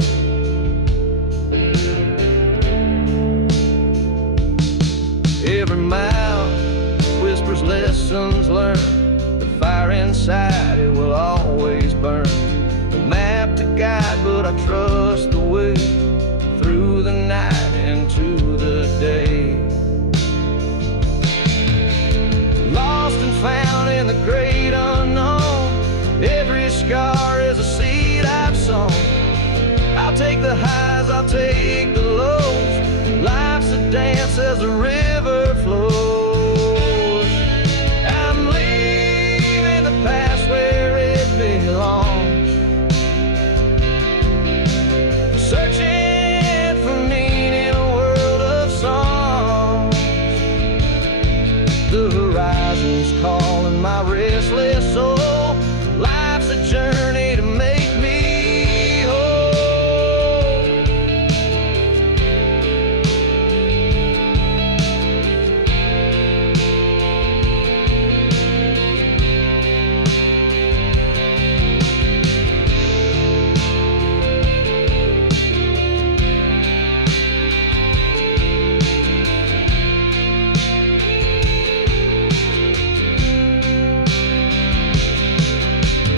Every mile whispers lessons learned. The fire inside, it will always burn. No map to guide, but I trust the way through the night into the day. Lost and found in the great unknown. Every scar is a seed I've sown. I'll take the highs, I'll take the lows. Life's a dance as the river flows. I'm leaving the past where it belongs, searching for meaning in a world of songs. The horizon's calling my restless soul. Life's a journey to make me whole.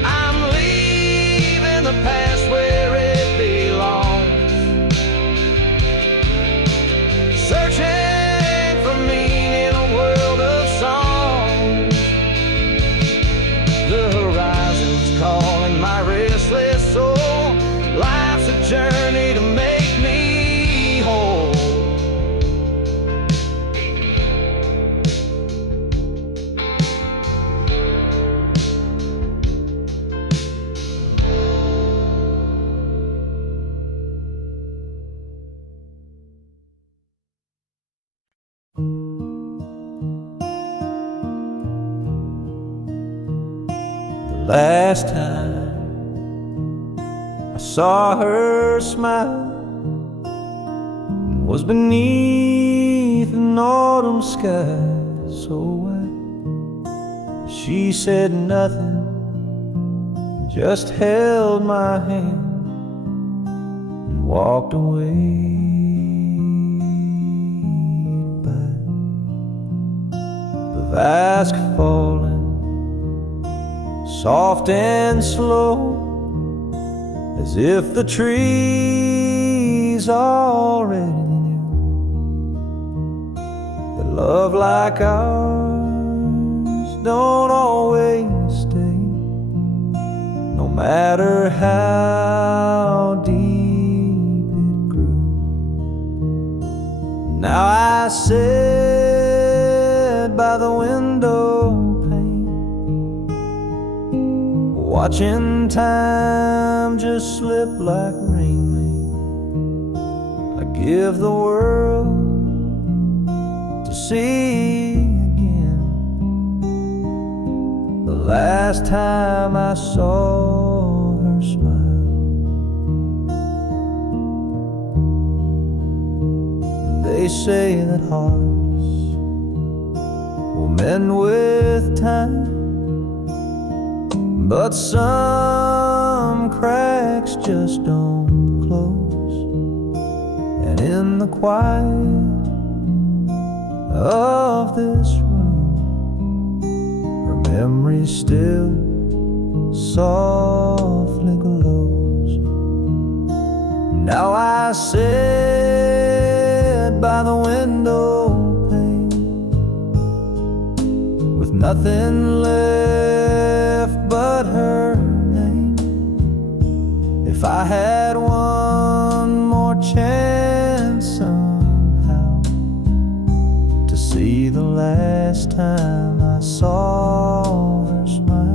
I'm leaving last time I saw her smile was beneath an autumn sky so white. She said nothing, just held my hand and walked away. By the vast falling, soft and slow, as if the trees already knew that love like ours don't always stay, no matter how deep it grew. Now I sit by the window pane, watching time just slip like rain. I give the world to see again the last time I saw her smile. They say that hearts will mend with time, but some cracks just don't close. And in the quiet of this room, her memory still softly glows. Now I sit by the window pane with nothing left but her name. If I had one more chance somehow to see the last time I saw her smile.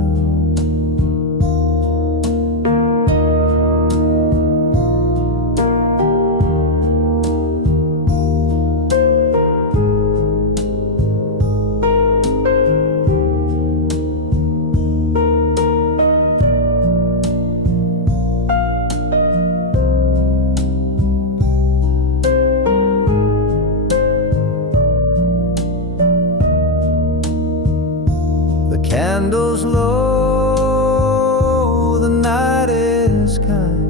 Candles low, the night is kind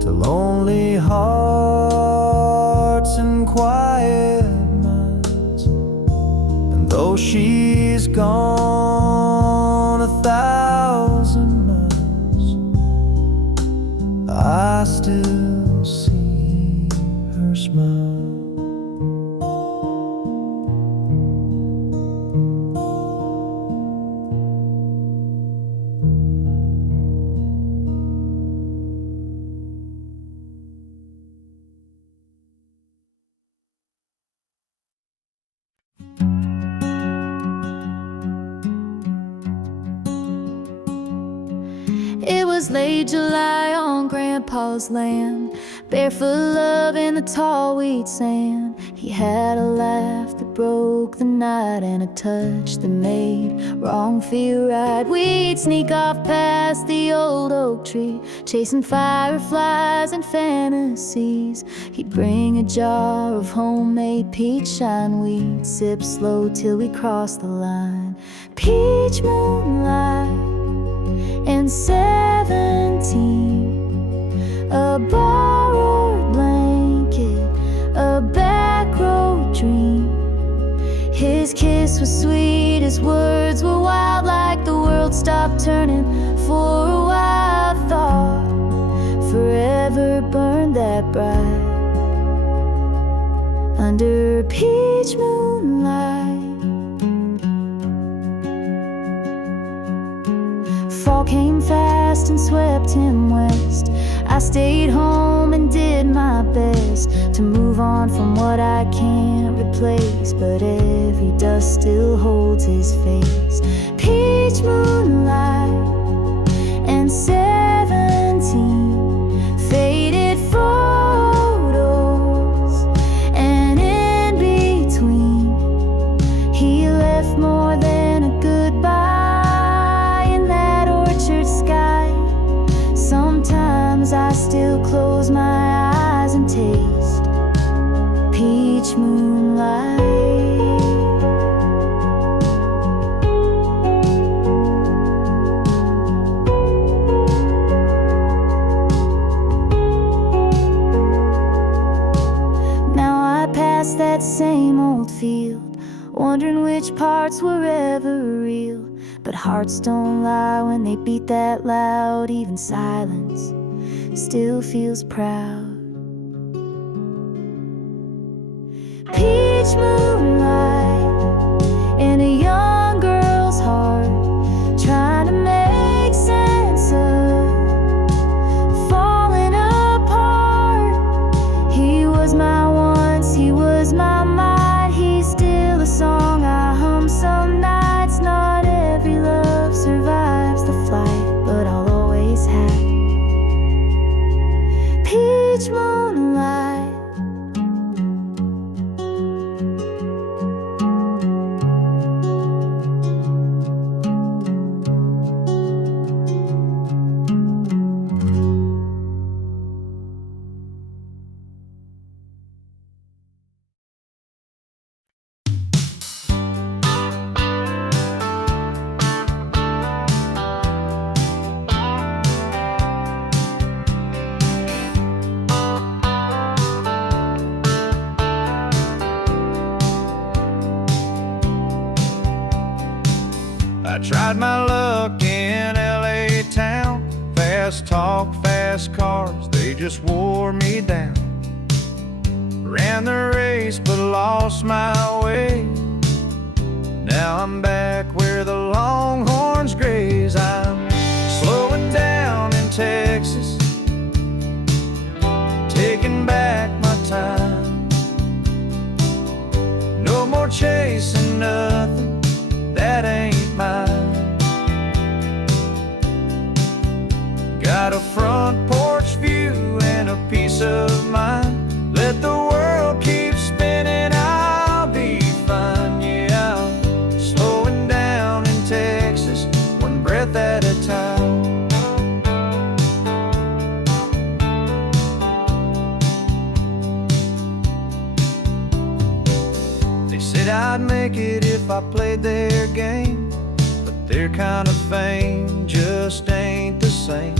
to lonely hearts and quiet minds. And though she's gone 1,000 miles, I still see her smile. It was late July on Grandpa's land, barefoot love in the tall wheat sand. He had a laugh that broke the night and a touch that made wrong feel right. We'd sneak off past the old oak tree, chasing fireflies and fantasies. He'd bring a jar of homemade peach shine. We'd sip slow till we crossed the line. Peach moonlight and 17, a borrowed blanket, a back road dream. His kiss was sweet, his words were wild, like the world stopped turning for a while. Thought forever burned that bright under peach moonlight. Fall came fast and swept him west. I stayed home and did my best to move on from what I can't replace, but every dust still holds his face. Peach moonlight and 17 faded photos, and in between he left more than a goodbye. In that wondering which parts were ever real. But hearts don't lie when they beat that loud. Even silence still feels proud. Peach moonlight in a young girl's heart, trying to make sense of falling apart. He was my once, he was my might. He's still a song I hum some nights. Not every love survives the flight, but I'll always have peach moonlight. I tried my luck in LA town. Fast talk, fast cars, they just wore me down. Ran the race but lost my way. Now I'm back where the longhorns graze. I'm slowing down in Texas, taking back my time. No more chasing nothing that ain't mine. Got a front porch view and a peace of mind. Let the world keep spinning, I'll be fine. Yeah, I'm slowing down in Texas, one breath at a time. They said I'd make it if I played their game, but their kind of fame just ain't the same.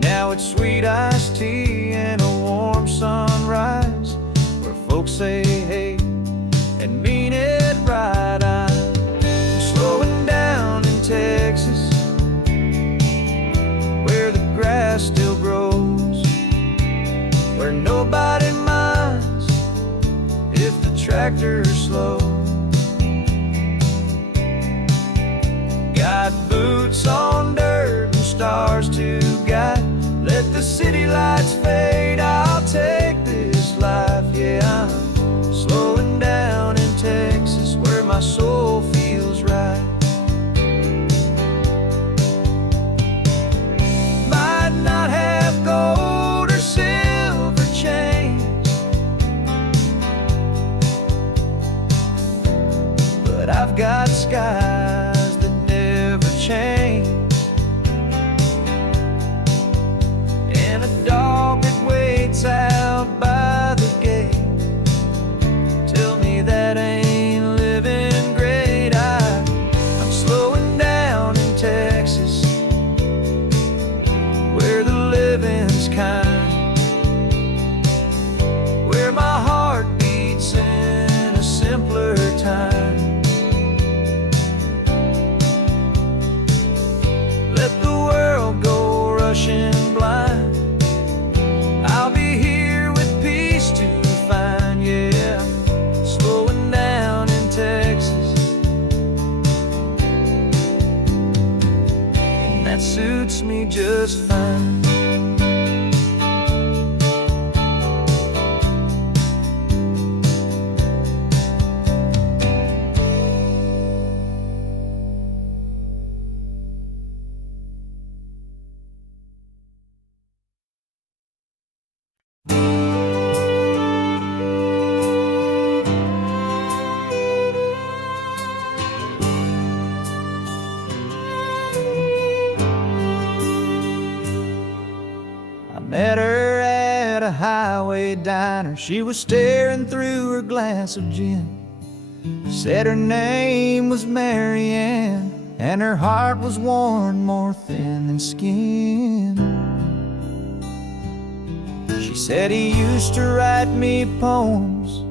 Now it's sweet iced tea and a warm sunrise, where folks say hey and mean it right. I'm slowing down in Texas, where the grass still grows, where nobody minds if the tractor's slow. Got boots on dirt and stars to guide. Let the city lights fade, I'll take this life. Yeah, I'm slowing down in Texas, where my soul feels right. Might not have gold or silver chains, but I've got skies that never change. And a dog that waits out by the gate. Tell me that ain't living great. I'm slowing down in Texas, where the living's kind, where my heart beats in a simpler time. Let the world go rushing blind, I'll be here with peace to find. Yeah, slowing down in Texas, and that suits me just fine. Met her at a highway diner. She was staring through her glass of gin. Said her name was Mary Ann, and her heart was worn more thin than skin. She said he used to write me poems,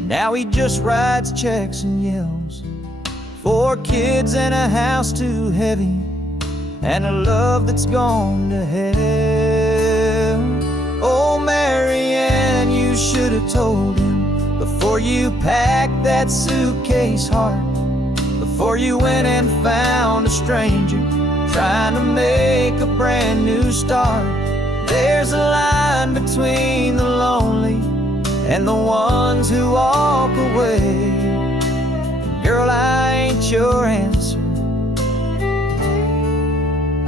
now he just writes checks and yells. 4 kids and a house too heavy, and a love that's gone to hell. Oh, Marianne, you should have told him before you packed that suitcase hard, before you went and found a stranger trying to make a brand new start. There's a line between the lonely and the ones who walk away. Girl, I ain't your answer,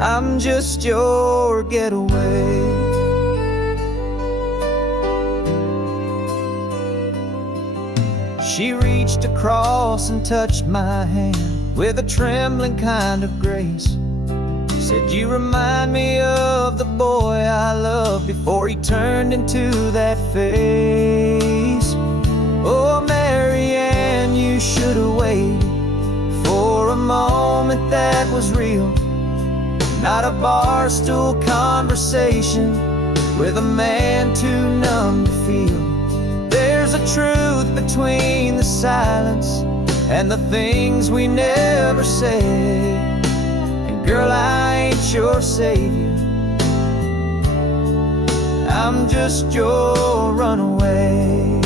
I'm just your getaway. She reached across and touched my hand with a trembling kind of grace. Said, you remind me of the boy I loved before he turned into that face. Oh, Marianne, you should have waited for a moment that was real, not a barstool conversation with a man too numb to feel. There's a truth between the silence and the things we never say. And girl, I ain't your savior, I'm just your runaway.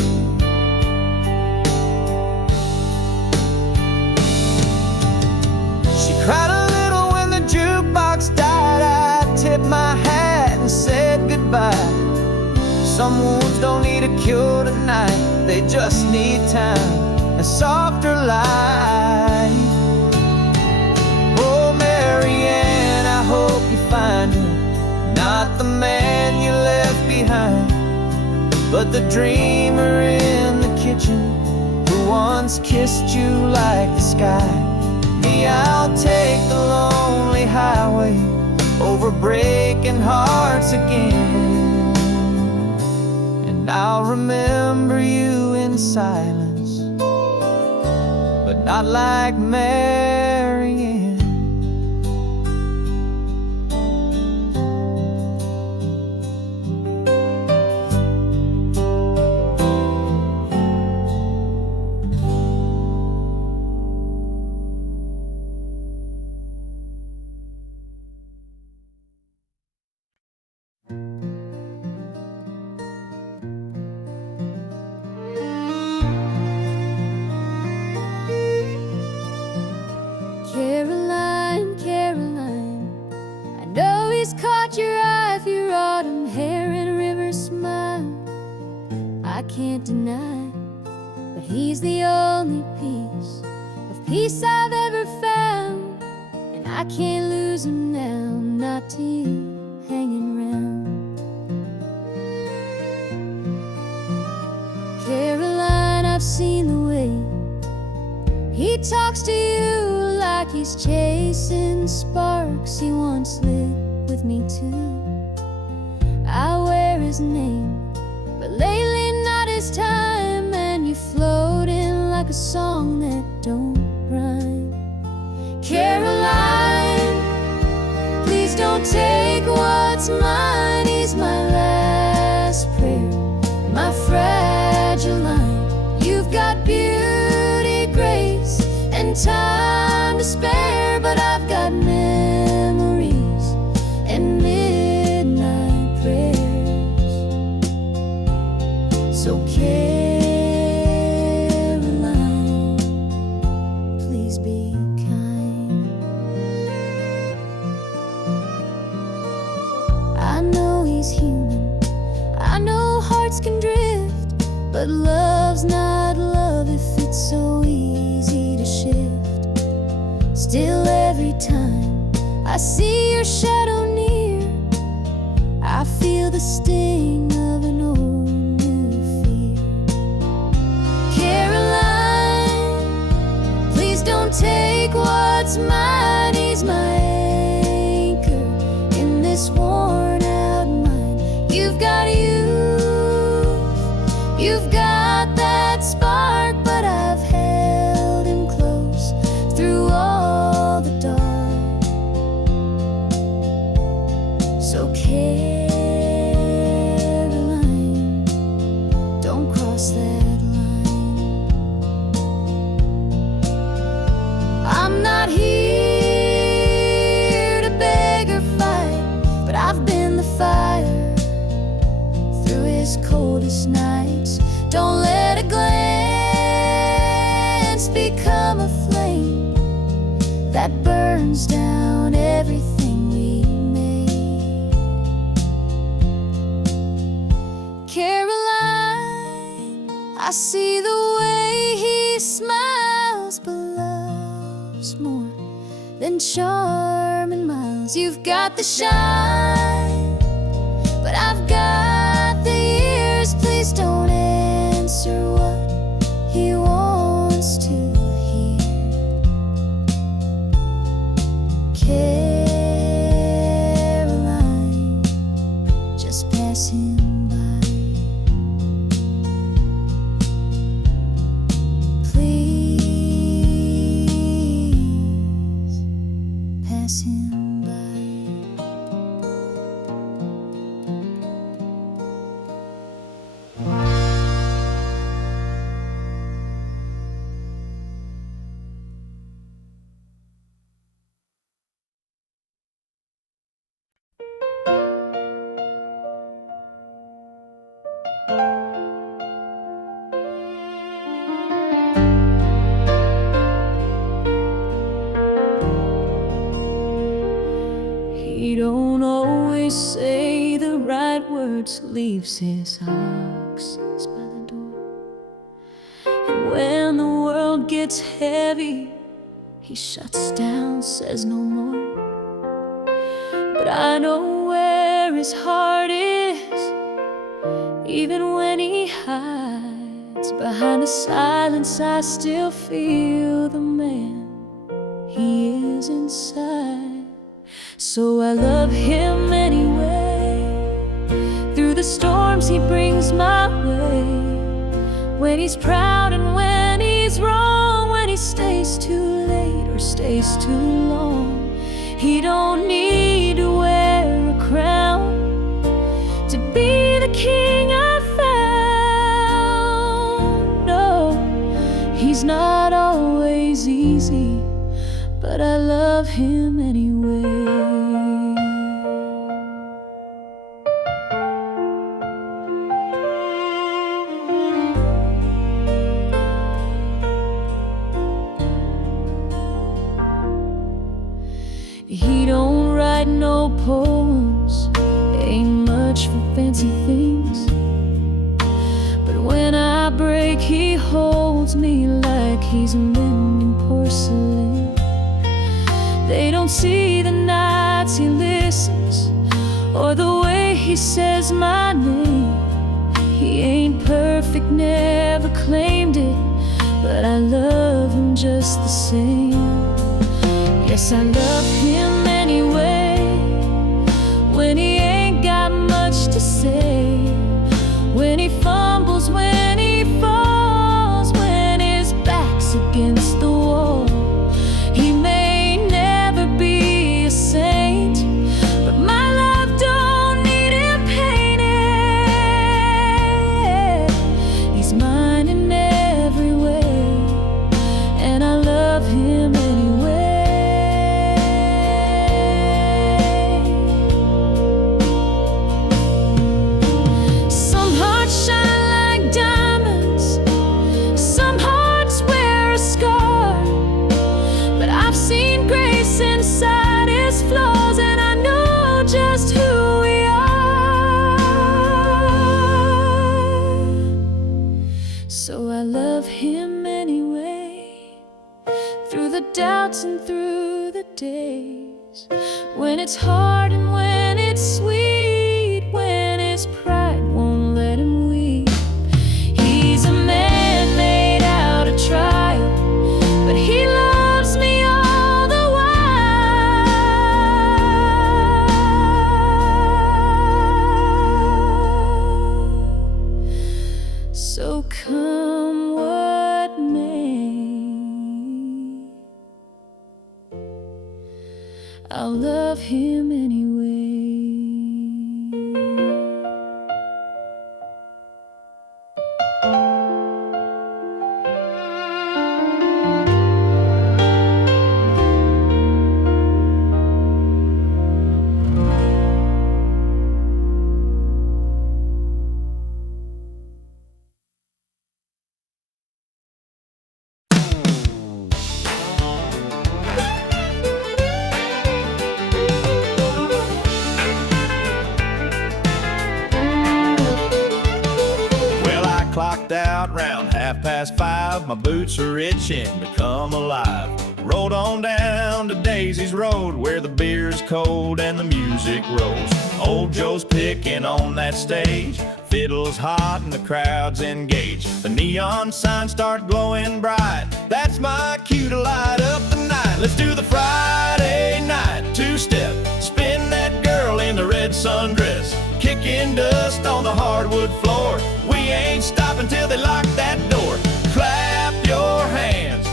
She cried a little when the jukebox died. I tipped my hat and said goodbye. Some wounds don't need a cure tonight, they just need time and softer light. Oh, Marianne, I hope you find him, not the man you left behind, but the dreamer in the kitchen who once kissed you like the sky. Me, I'll take the lonely highway over breaking hearts again, and I'll remember you in silence, but not like Marianne. Caroline, Caroline, I know he's caught your eye with your autumn hair and river smile. I can't deny, but he's the only piece of peace I've ever found, and I can't lose him now, not to you hanging round. Caroline, I've seen the way he talks to you like he's chasing sparks. He once lit with me too. I wear his name, but lately not his time, and you float in like a song that don't rhyme. Caroline, please don't take what's mine. He's my last prayer, my fragile line. You've got beauty, grace, and time to spare, but I've got memories and midnight prayers. So Caroline, please be kind. I know he's human, I know hearts can drift, but love's not love if it's so easy to shift. Still, every time I see your shadow near, I feel the sting of an old new fear. Caroline, please don't take what's mine. He's my anchor in this worn out mind. You've got youth, you've got that spark, but I've held him close through all the dark. So Caroline, don't cross that line. not here to beg or fight, but I've been the fire through his coldest nights. Don't let a glance become a flame that burns down everything we made. Caroline, I see the way he smiles, but loves more than charm and miles. You've got the shine, but I've got the years. Please don't answer what he wants to hear. Caroline, just pass him by. Please pass him by. He don't always say the right words, leaves his oxes by the door. And when the world gets heavy, he shuts down, says no more. But I know where his heart is, even when he hides behind the silence. I still feel the man he is inside. So I love him anyway. Through the storms he brings my way. When he's proud and when he's wrong, when he stays too late or stays too long. He don't need to wear a crown to be the king I found. No, he's not always easy, but I love him anyway. He don't write no poems, ain't much for fancy things. But when I break, he holds me like he's mending porcelain. They don't see the nights he listens, or the way he says my name. He ain't perfect, never claimed it, but I love him just the same. Yes, I love him anyway. When he ain't got much to say, when he fumbles, when he falls, when his back's against the wall. He may never be a saint, but my love don't need him painted. He's mine in every way, and I love him anyway. Some hearts shine like diamonds, some hearts wear a scar, but I've seen grace inside his flaws, and I know just who we are. So I love him anyway. Through the doubts and through the days, when it's hard and when it's sweet, when his pride won't let him weep. He's a man made out of trial, but he loves me all the while. So come what may, I'll love him anyway. about round 5:30. My boots are itching to come alive. Rolled on down to Daisy's Road, where the beer's cold and the music rolls. Old Joe's picking on that stage, fiddle's hot and the crowd's engaged. The neon signs start glowing bright, that's my cue to light up the night. Let's do the Friday night two-step, spin that girl in the red sundress, kicking dust on the hardwood floor. We ain't stopping till they lock that door. Clap your hands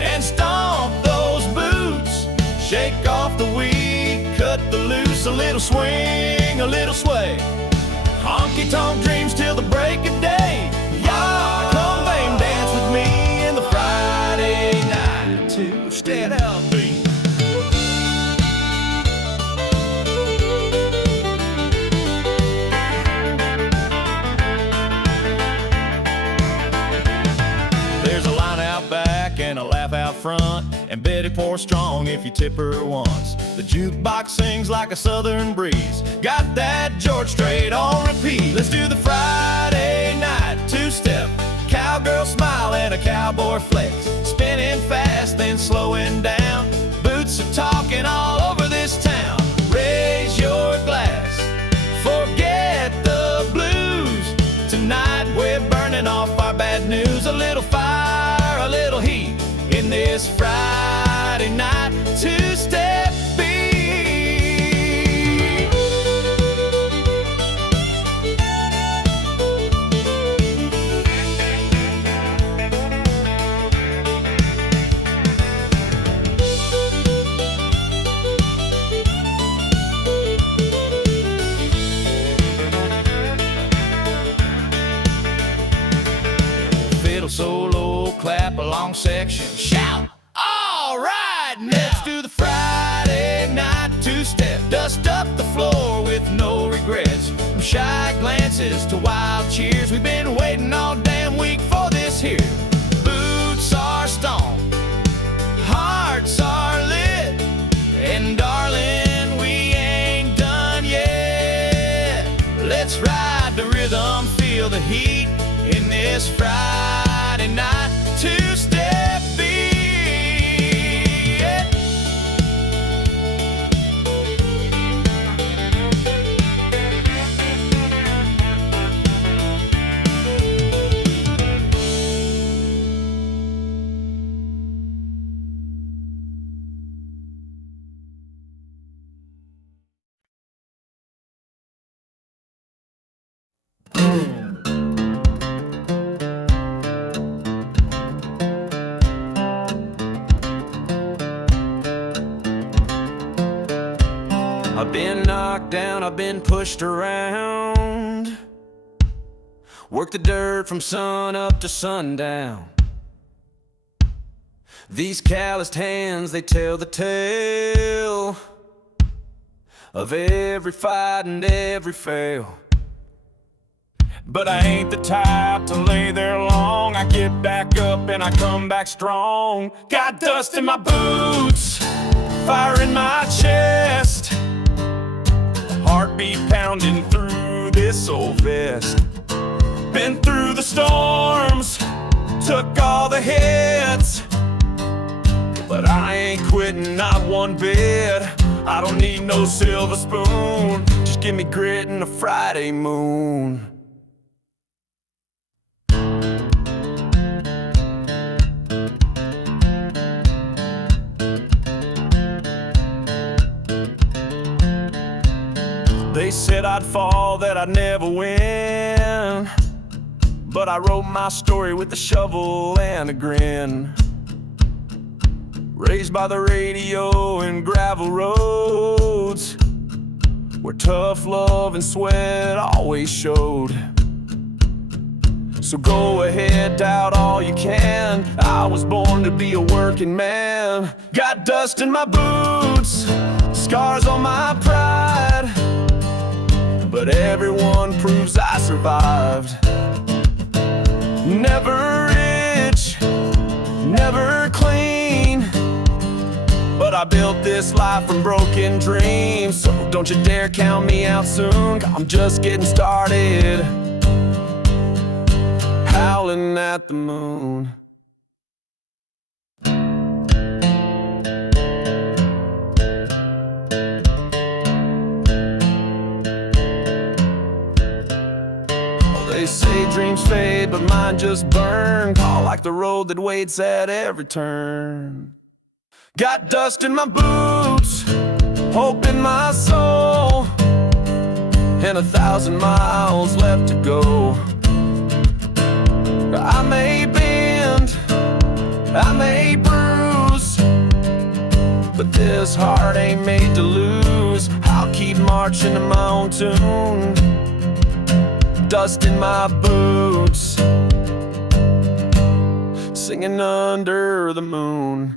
and stomp those boots, shake off the weed, cut the loose, a little swing, a little sway, honky-tonk dreams till the break of day. Y'all come and dance with me in the Friday night two-step beat. There's a line out back and a laugh out front, and Betty pours strong if you tip her once. The jukebox sings like a southern breeze, got that George Strait on repeat. Let's do the Friday night two-step, cowgirl smile and a cowboy flex, spinning fast then slowing down. Boots are talking all over this town. Raise your glass, forget the blues. Tonight we're burning off our bad news. A little fire, a little heat in this Friday night two-step beat. Fiddle solo, clap along section, shout, all right, let's do the Friday night two-step, dust up the floor with no regrets, from shy glances to wild cheers. We've been waiting all damn week for this here. Boots are stomped, hearts are lit, and darling, we ain't done yet. Let's ride the rhythm, feel the heat in this Friday night two-step beat. I've been knocked down, I've been pushed around, worked the dirt from sun up to sundown. These calloused hands, they tell the tale of every fight and every fail. But I ain't the type to lay there long. I get back up and I come back strong. Got dust in my boots, fire in my chest, heartbeat pounding through this old vest. Been through the storms, took all the hits, but I ain't quitting, not one bit. I don't need no silver spoon, just give me grit and a Friday moon. They said I'd fall, that I'd never win, but I wrote my story with a shovel and a grin. Raised by the radio and gravel roads, where tough love and sweat always showed. So go ahead, doubt all you can, I was born to be a working man. Got dust in my boots, scars on my pride, but everyone proves I survived. Never rich, never clean, but I built this life from broken dreams. So don't you dare count me out soon, I'm just getting started. howling at the moon. They say dreams fade, but mine just burn, tall like the road that waits at every turn. Got dust in my boots, hope in my soul, and 1,000 miles left to go. I may bend, I may bruise, but this heart ain't made to lose. I'll keep marching to my own tune. Dust in my boots, singing under the moon.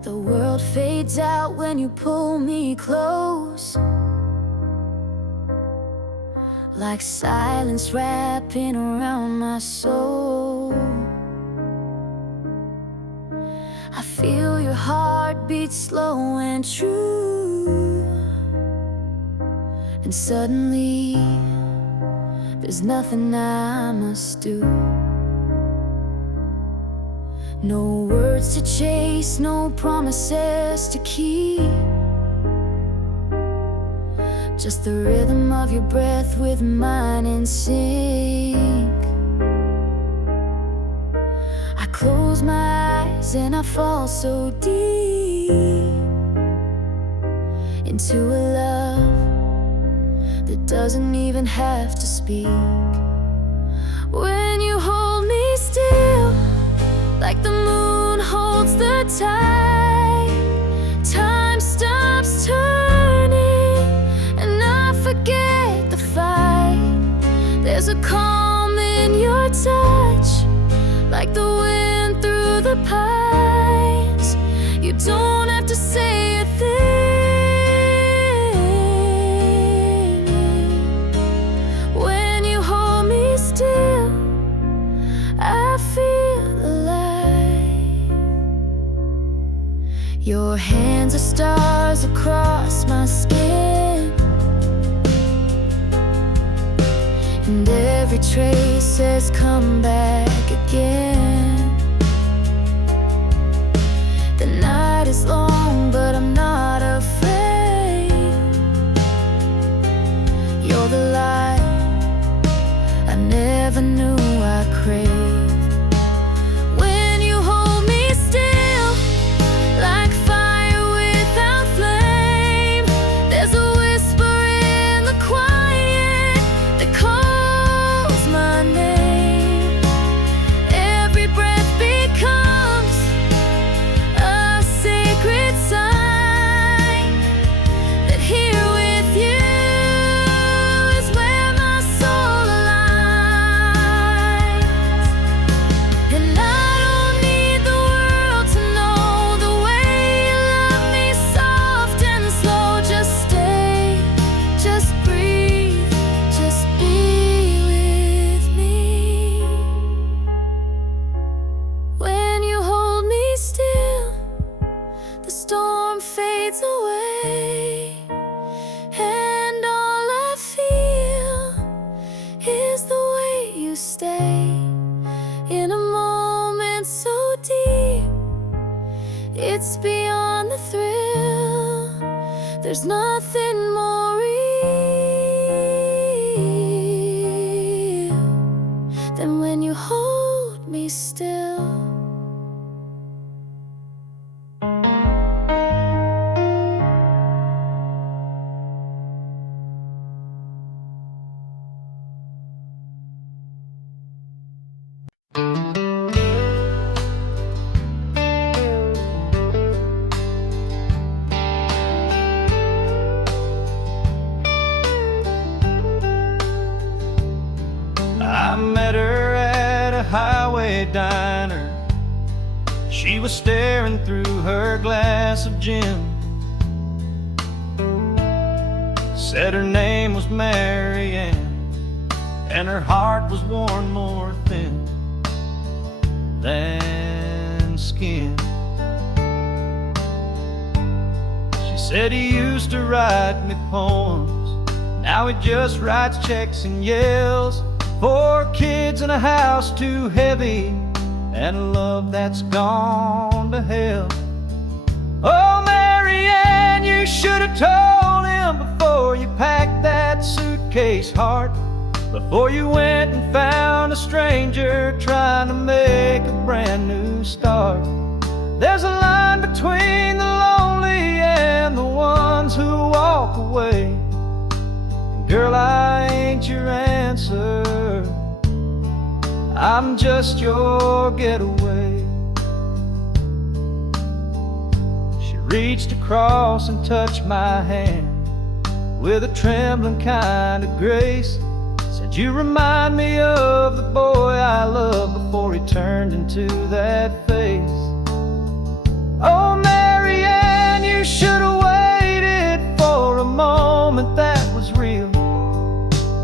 The world fades out when you pull me close, like silence wrapping around my soul. I feel your heart beat slow and true, and suddenly there's nothing I must do. No words to chase, no promises to keep, just the rhythm of your breath with mine in sync. I close my eyes and I fall so deep into a love that doesn't even have to speak. When you hold me still, like the moon holds the tide, time stops turning and I forget the fight. There's a calm in your touch, like the wind through the pines. You don't have to say a thing. When you hold me still, I feel alive. Your hands are stars across my skin, and every trace says come back again. The night is long, but I'm not afraid. You're the light I never knew I craved. When you hold me still, like fire without flame, there's a whisper in the quiet that calls my name. Every breath becomes a sacred sign that here with you is where my soul aligns. And I don't need the world to know the way you love me, soft and slow. Just stay, just breathe, just be with me. When you hold me still, the storm fades away, and all I feel is the way you stay in a moment so deep. It's beyond the thrill, there's nothing more real than when you hold me still. Broadway diner. She was staring through her glass of gin. Said her name was Mary Ann, and her heart was worn more thin than skin. She said he used to write me poems, now he just writes checks and yells. 4 kids in a house too heavy, and a love that's gone to hell. Oh, Mary Ann, you should have told him before you packed that suitcase heart, before you went and found a stranger trying to make a brand new start. There's a line between the lonely and the ones who walk away. And girl, I ain't your answer, I'm just your getaway. She reached across and touched my hand with a trembling kind of grace. Said, you remind me of the boy I loved before he turned into that face. Oh, Mary Ann, you should have waited for a moment that was real,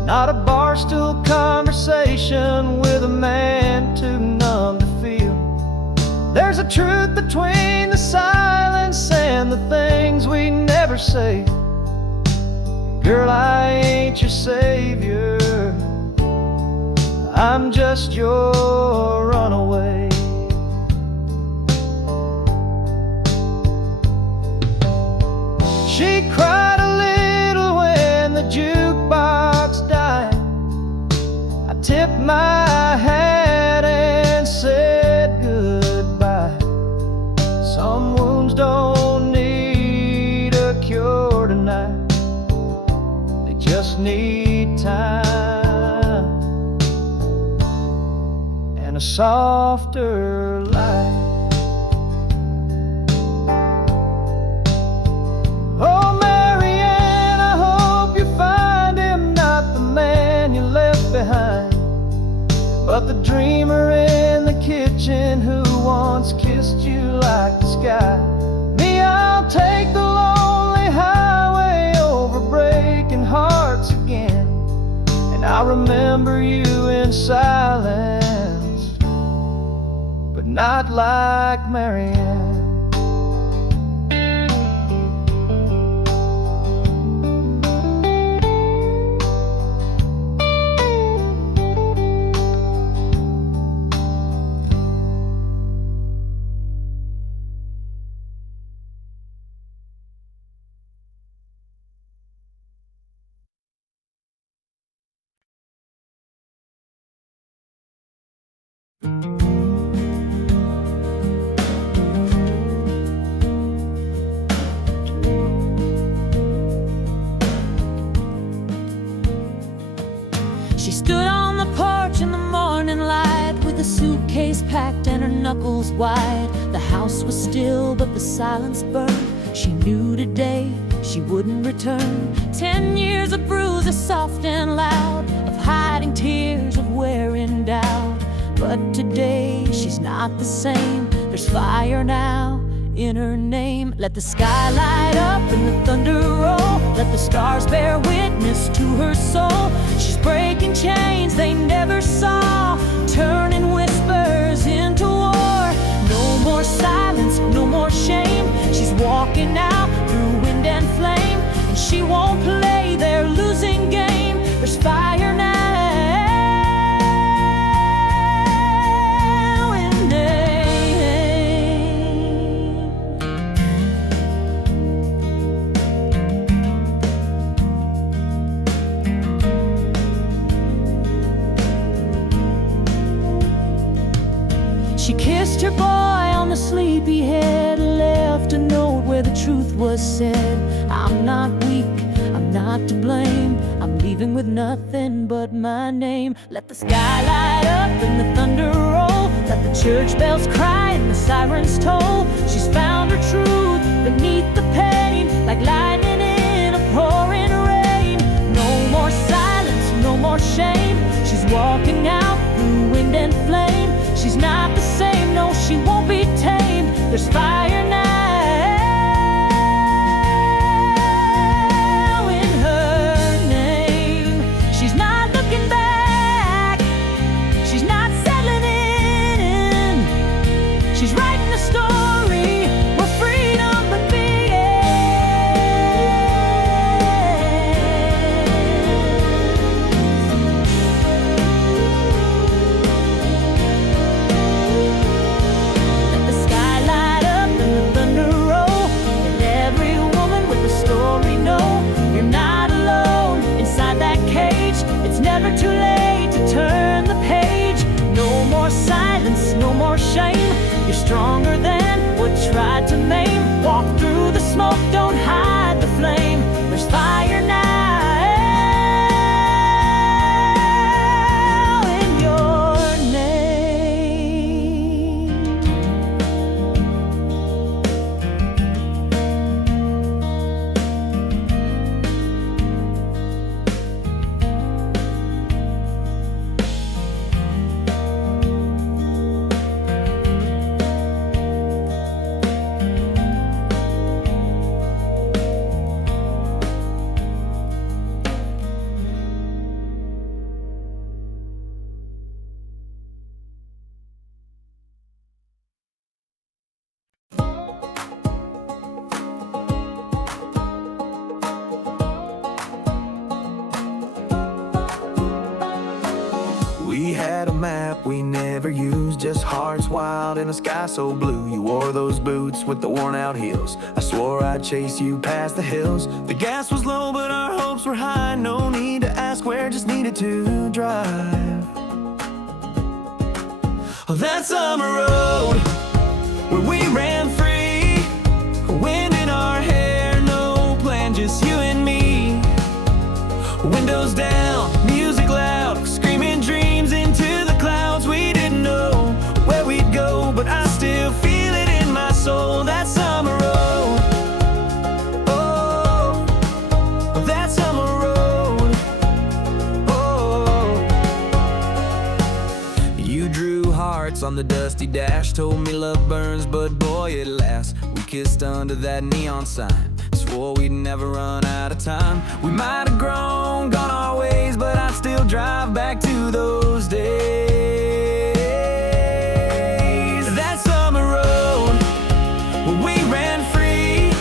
not a barstool conversation with a man too numb to feel. There's a truth between the silence and the things we never say. Girl, I ain't your savior, I'm just your runaway. She cried a little when the jukebox died. I tipped my hat and said goodbye. Some wounds don't need a cure tonight, they just need time and a softer light. Oh, Mary Ann, I hope you find him not the man you left behind, but the dreamer in the kitchen who once kissed you like the sky. Me, I'll take the lonely highway over breaking hearts again, and I'll remember you in silence, but not like Mary Ann. She stood on the porch in the morning light with a suitcase packed and her knuckles wide. The house was still, but the silence burned. She knew today she wouldn't return. 10 years of bruises, soft and loud, of hiding tears, of wearing doubt. But today she's not the same. There's fire now in her name. Let the sky light up and the thunder roll. Let the stars bear witness to her soul. She's breaking chains they never saw, turning whispers into war. No more silence, no more shame. She's walking out through wind and flame, and she won't play their losing game. There's fire now in name. She kissed her boy on the sleepy head, left a note where the truth was said. I'm not weak, I'm not to blame, I'm leaving with nothing but my name. Let the sky light up and the thunder roll. Let the church bells cry and the sirens toll. She's found her truth beneath the pain, like lightning in a pouring rain. No more silence, no more shame. She's walking out through wind and flame. She's not more silence, no more shame. You're stronger than what tried to maim. Walk through the smoke, don't hide the flame. There's fire now in your name. We had a map we never used, just hearts wild in a sky so blue. You wore those boots with the worn out heels. I swore I'd chase you past the hills. The gas was low but our hopes were high. No need to ask where, just needed to drive. Oh, that summer road where we ran free, wind in our hair, no plan, just you and me. Windows down, music loud, screaming dreams into the clouds. We didn't know where we'd go, but I still feel it in my soul. That summer road, oh, that summer road, oh. You drew hearts on the dusty dash, told me love burns, but boy it lasts. We kissed under that neon sign, swore we'd never run out of time. We might have grown, gone our ways, but I'd still drive back to those days. That summer road where we ran free,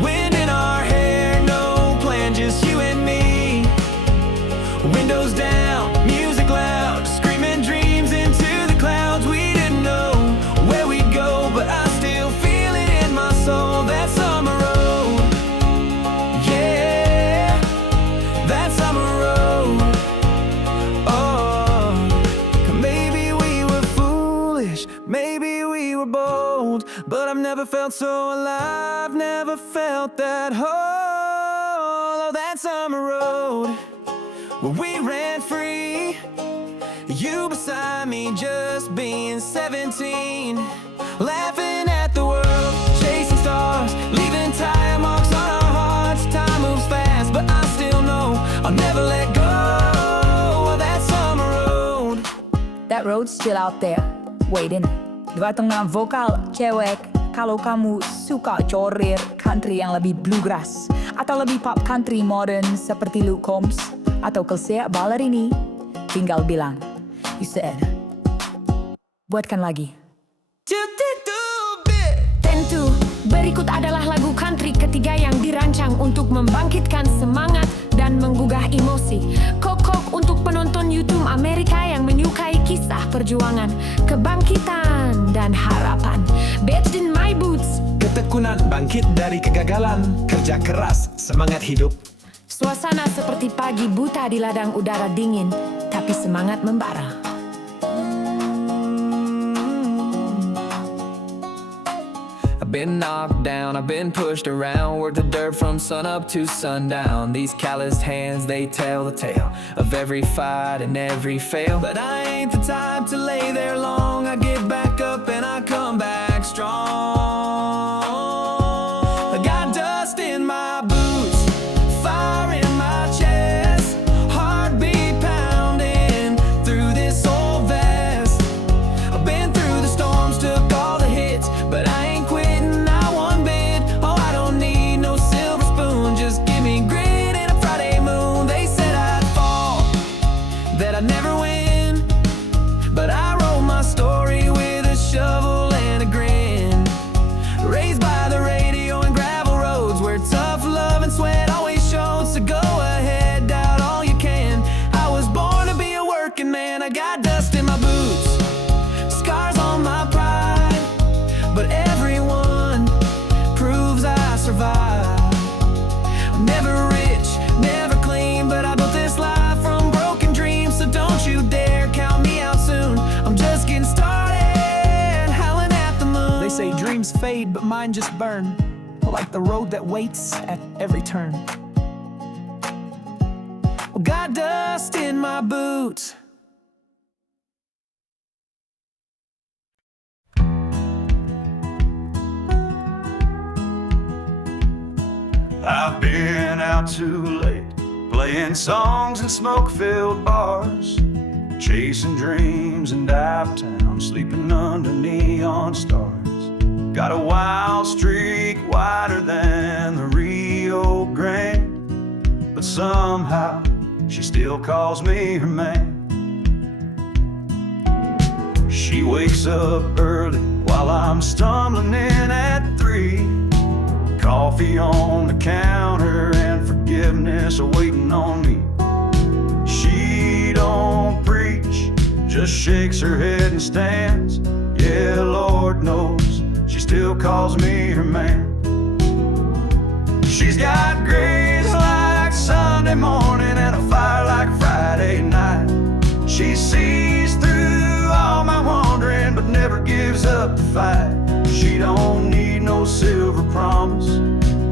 wind in our hair, no plan, just you and me. Windows down, music loud, screaming dreams into the clouds. We didn't know where we'd go, but I still feel it in my soul. That summer road, that summer road, oh. Maybe we were foolish, maybe we were bold, but I've never felt so alive, never felt that whole. Oh, that summer road where we ran free, you beside me just being 17, laughing at the world, chasing stars, leaving tire marks on our hearts. Time moves fast, but I still know I'll never let go of that summer road. That road's still out there, waiting. Dua tengah vokal cewek. Kalau kamu suka corir country yang lebih bluegrass atau lebih pop country modern seperti Luke Combs atau Kelsea Ballerini, tinggal bilang, you said. Buatkan lagi. Tentu, berikut adalah lagu country ketiga yang dirancang untuk membangkitkan semangat dan menggugah emosi. Kokok untuk penonton YouTube Amerika yang menyukai kisah perjuangan, kebangkitan, dan harapan. Badged in my boots. Ketekunan bangkit dari kegagalan, kerja keras, semangat hidup. Suasana seperti pagi buta di ladang udara dingin, tapi semangat membara. I've been knocked down, I've been pushed around, worked the dirt from sun up to sundown. These calloused hands, they tell the tale of every fight and every fail. But I ain't the type to lay there long. I get back up and I come back strong. I got dust in my boots, fire in my chest, heartbeat pounding through this old vest. I've been through the storms, took all the hits, but I ain't quitting, not one bit. Oh, I don't need no silver spoon, just give me grit and a Friday moon. They said I'd fall, that I'd never win, but I wrote my story with a shovel and a faded, but mine just burned, like the road that waits at every turn. Got dust in my boots. I've been out too late, playing songs in smoke-filled bars, chasing dreams in dive town, sleeping under neon stars. Got a wild streak wider than the Rio Grande, but somehow she still calls me her man. She wakes up early while I'm stumbling in at 3. Coffee on the counter and forgiveness awaiting on me. She don't preach, just shakes her head and stands. Yeah, Lord knows she still calls me her man. She's got grace like Sunday morning and a fire like Friday night. She sees through all my wandering but never gives up the fight. She don't need no silver promise,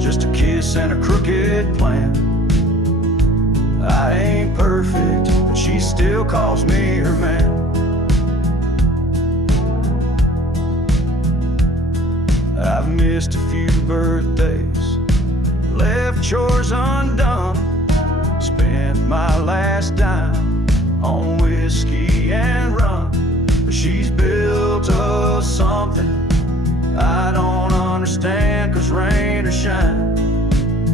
just a kiss and a crooked plan. I ain't perfect, but she still calls me her man. I've missed a few birthdays, left chores undone, spent my last dime on whiskey and rum. But she's built us something I don't understand, 'cause rain or shine,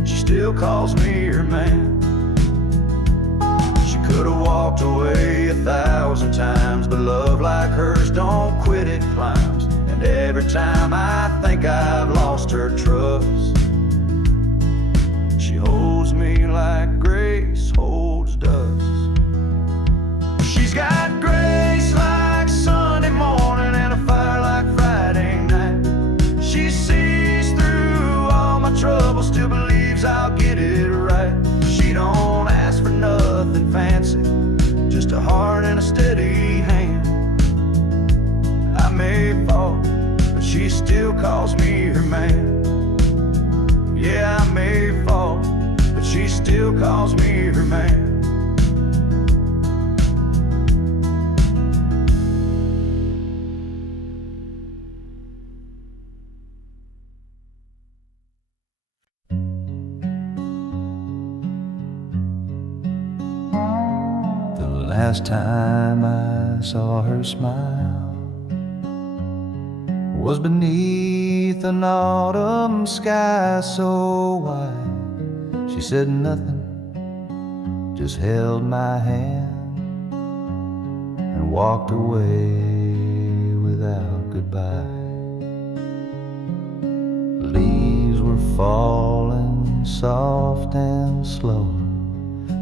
she still calls me her man. She could've walked away 1,000 times, but love like hers don't quit, it climbs. And every time I think I've lost her trust, she holds me like grace holds dust. She's got grace like Sunday morning and a fire like Friday night. She sees through all my trouble, still believes I'll get it right. She don't ask for nothing fancy, just a heart and a steady hand. I may fall, but she still calls me her man. Yeah, I may fall, but she still calls me her man. Last time I saw her smile was beneath an autumn sky so wide. She said nothing, just held my hand and walked away without goodbye. Leaves were falling soft and slow,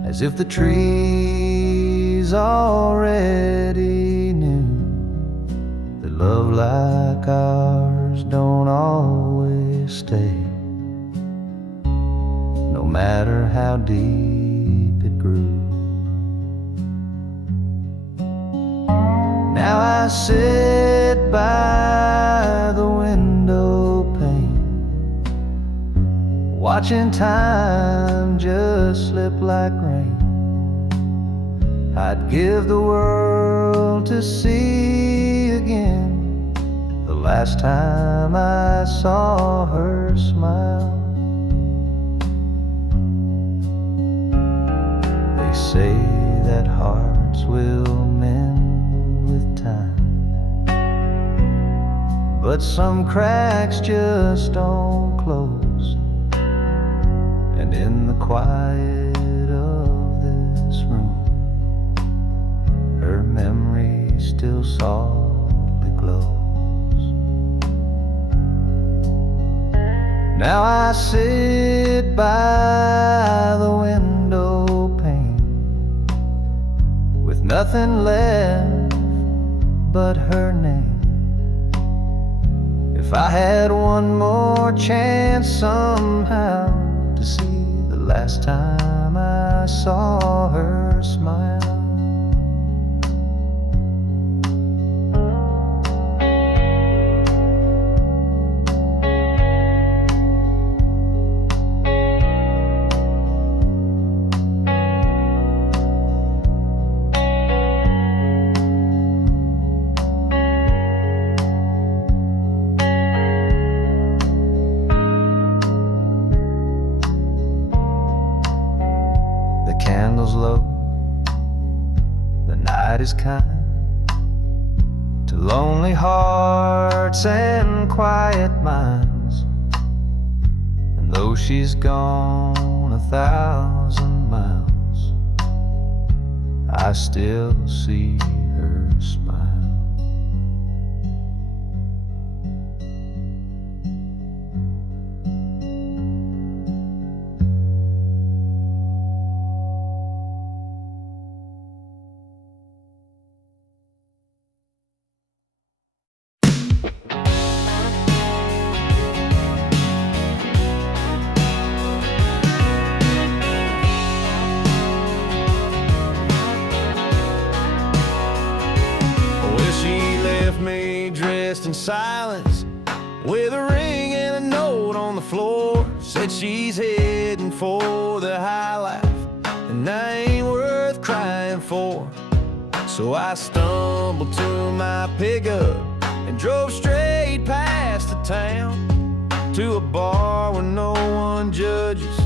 as if the trees already knew that love like ours don't always stay, no matter how deep it grew. Now I sit by the window pane, watching time just slip like rain. I'd give the world to see again the last time I saw her smile. They say that hearts will mend with time, but some cracks just don't close. And in the quiet of this room, her memory still softly glows. Now I sit by the window pane with nothing left but her name. If I had one more chance somehow to see the last time I saw her smile, candles low. The night is kind to lonely hearts and quiet minds. And though she's gone 1,000 miles, I still see her smile. In silence, with a ring and a note on the floor, said she's heading for the high life, and I ain't worth crying for. So I stumbled to my pickup and drove straight past the town to a bar where no one judges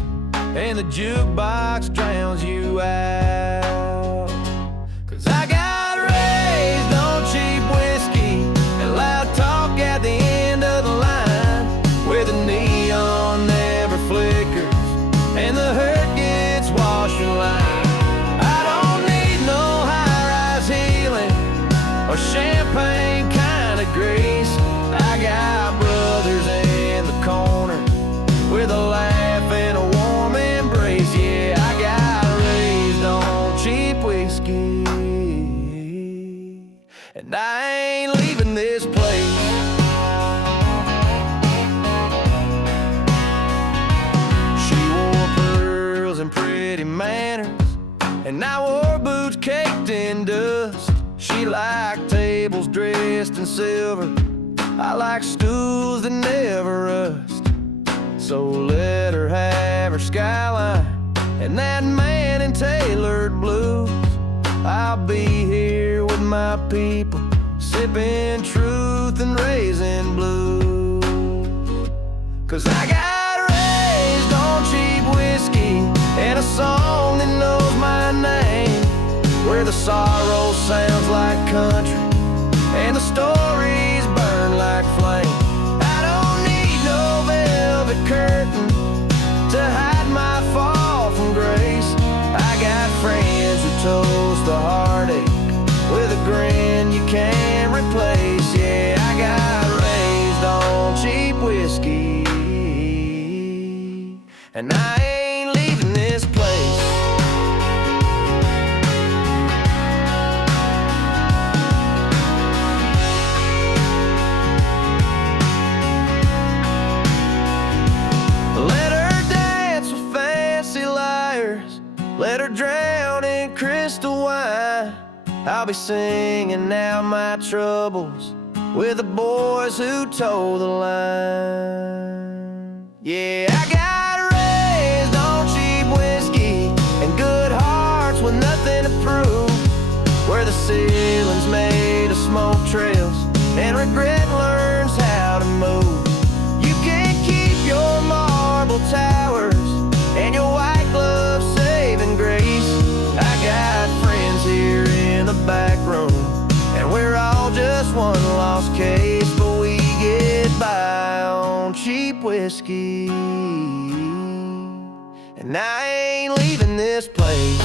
and the jukebox drowns you out. 'Cause I got raised on cheap whiskey and loud talk at the end of the line, where the neon never flickers and the hurt gets washed away. I don't need no high-rise healing or champagne kind of grace. I got brothers in the corner with a laugh and a warm embrace. Yeah, I got raised on cheap whiskey, and I ain't leaving this place. She wore pearls and pretty manners, and I wore boots caked in dust. She liked tables dressed in silver, I like stools that never rust. So let her have her skyline and that man in tailored blues. I'll be here with my people, sipping truth and raising blues. 'Cause I got raised on cheap whiskey and a song that knows my name, where the sorrow sounds like country and the stories burn like flame. I don't need no velvet curtain to hide my fall from grace. I got friends who toast the heartache with a grin you can't replace. Yeah, I got raised on cheap whiskey, and I ain't leaving this place. Let her dance with fancy liars, let her drown in crystal wine. I'll be singing out my troubles with the boys who toe the line. Yeah, I got raised on cheap whiskey and good hearts with nothing to prove, where the ceiling's made of smoke trails and regret learns how to move. You can't keep your marble towers and your white glove saving grace. I got friends here in the back room, and we're all just one lost case, but we get by on cheap whiskey, and I ain't leaving this place.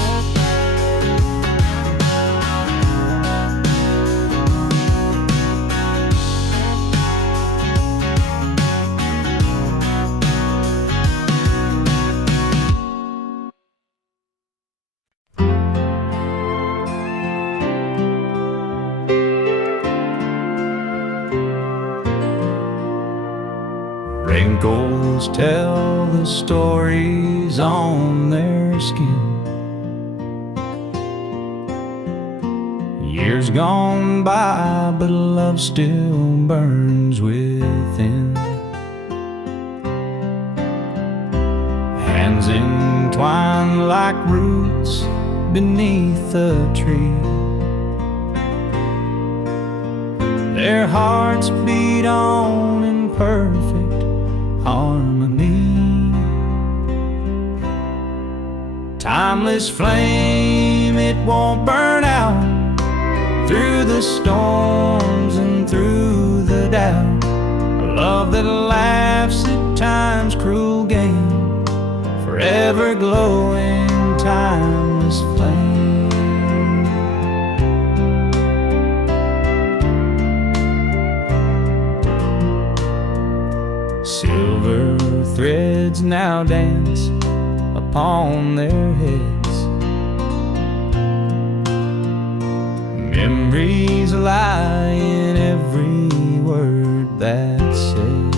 Wrinkles tell the stories on their skin. Years gone by, but love still burns within. Hands entwined like roots beneath a tree. Their hearts beat on in perfect harmony. timeless flame, it won't burn out. Through the storms and through the doubt, a love that laughs at time's cruel game, forever glowing, timeless flame. Silver threads now dance upon their heads, memories lie in every word that's said,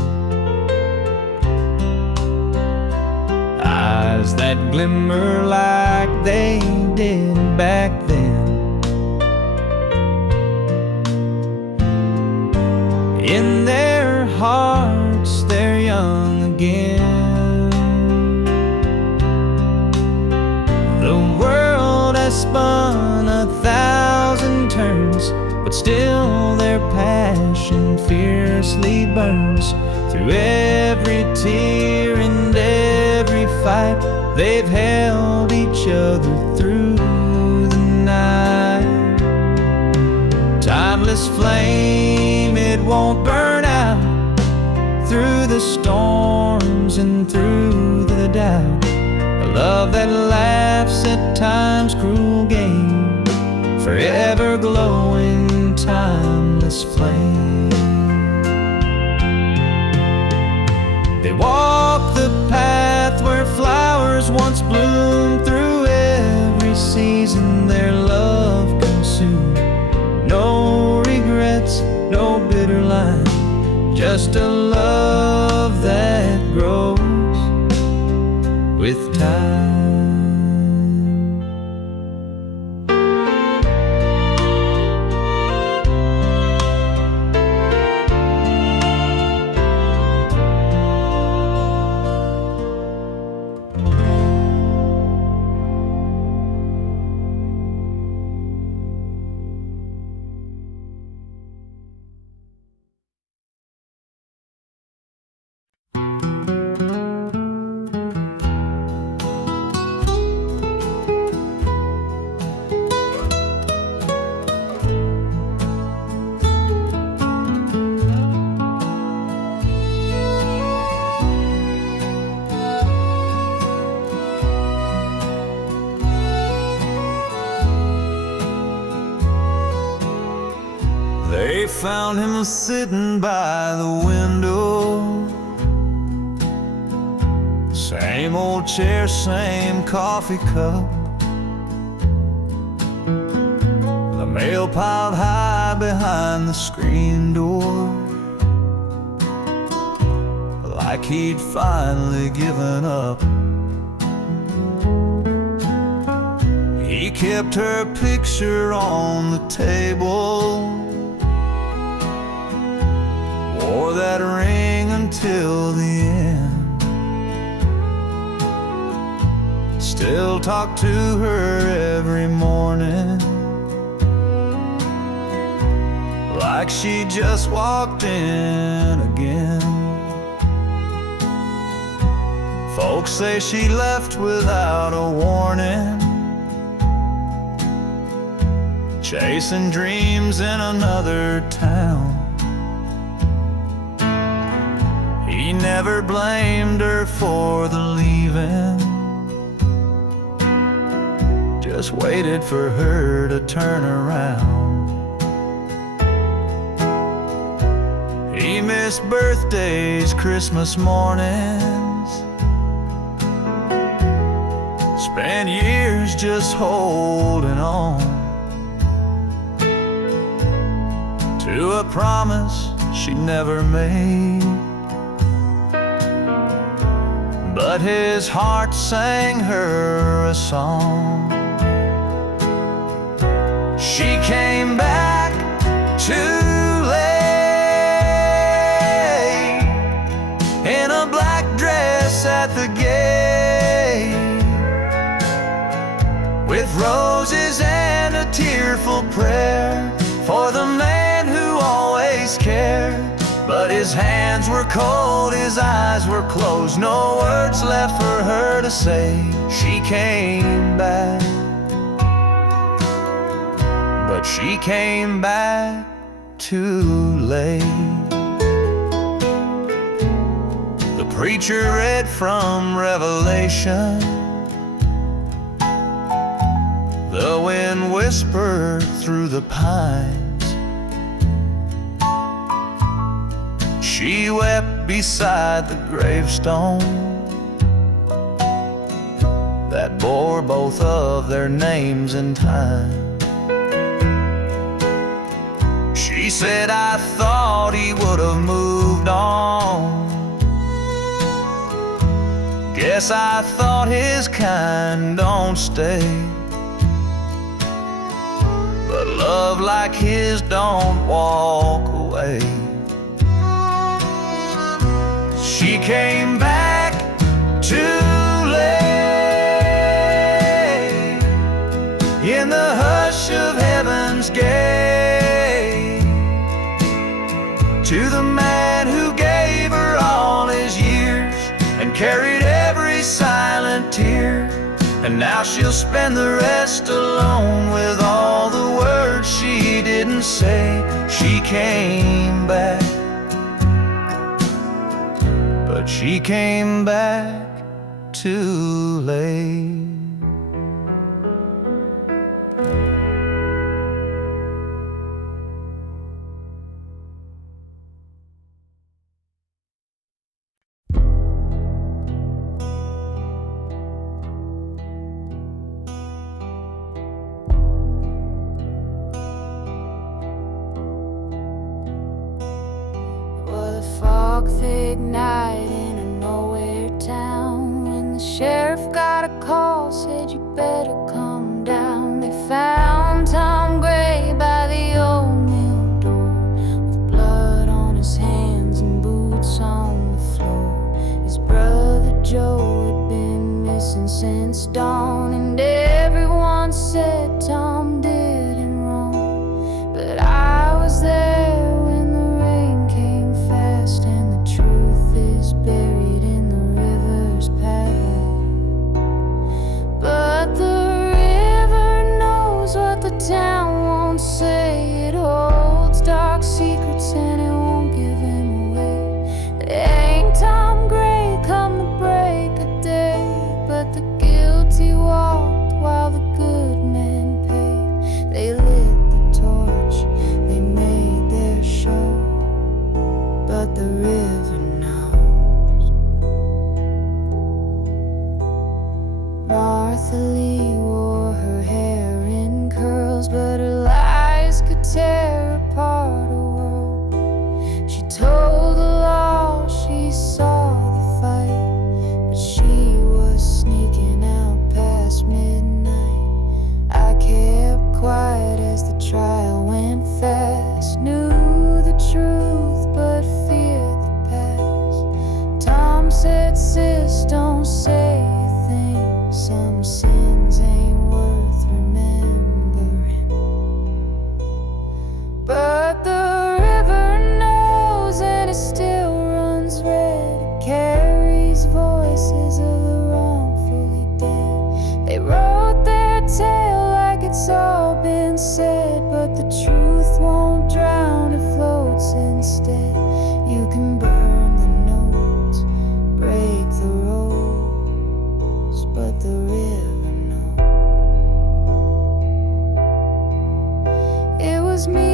eyes that glimmer like they did back then. In their hearts they're young again. The world has spun 1,000 turns, but still their passion fiercely burns. Through every tear and every fight, they've held each other through the night. Timeless flame, it won't burn out. Through the storms and through the doubt, a love that laughs at time's cruel game, forever glowing, timeless flame. They walk the path where flowers once bloomed. Through every season their love consumed. No regrets, no bitter line, just a love that grows with time. They found him sitting by the window, same old chair, same coffee cup, the mail piled high behind the screen door, like he'd finally given up. He kept her picture on the table, wore that ring until the end, still talked to her every morning, like she just walked in again. Folks say she left without a warning, chasing dreams in another town. He never blamed her for the leaving, just waited for her to turn around. He missed birthdays, Christmas mornings, spent years just holding on to a promise she never made. But his heart sang her a song. She came back too late in a black dress at the gate, with roses and a tearful prayer for the man who always cared. But his hands were cold, his eyes were closed, no words left for her to say. She came back, but she came back too late. The preacher read from Revelation. The wind whispered through the pines. She wept beside the gravestone that bore both of their names in time. She said, I thought he would have moved on. Guess I thought his kind don't stay. But love like his don't walk away. She came back too late in the hush of heaven's gate, to the man who gave her all his years and carried every silent tear. And now she'll spend the rest alone with all the words she didn't say. She came back, but she came back too late. Thick night in a nowhere town, when the sheriff got a call, said you better come down. They found Tom Gray by the old mill door, with blood on his hands and boots on the floor. His brother Joe had been missing since dawn, and everyone said Tom did him wrong. But I was there when the rain came fast, and buried in the river's path. But the river knows what the town won't say. It holds dark secrets and it won't give him away. There ain't Tom Gray come the break of day, but the guilty walked while the good men paid. They lit the torch, they made their show, but the river Martha Lee wore her hair in curls, but her lies could tear apart a world. She told the law she saw the fight, but she was sneaking out past midnight. I kept quiet as the trial went fast, knew the truth but feared the past. Tom said, sis, don't say a thing. Some sins ain't worth remembering. But the river knows, and it still runs red. It carries voices of the wrongfully dead. They wrote their tale like it's all been said, but the truth won't drown, it floats instead. You can burn the notes, break the roads, but the river knows. It was me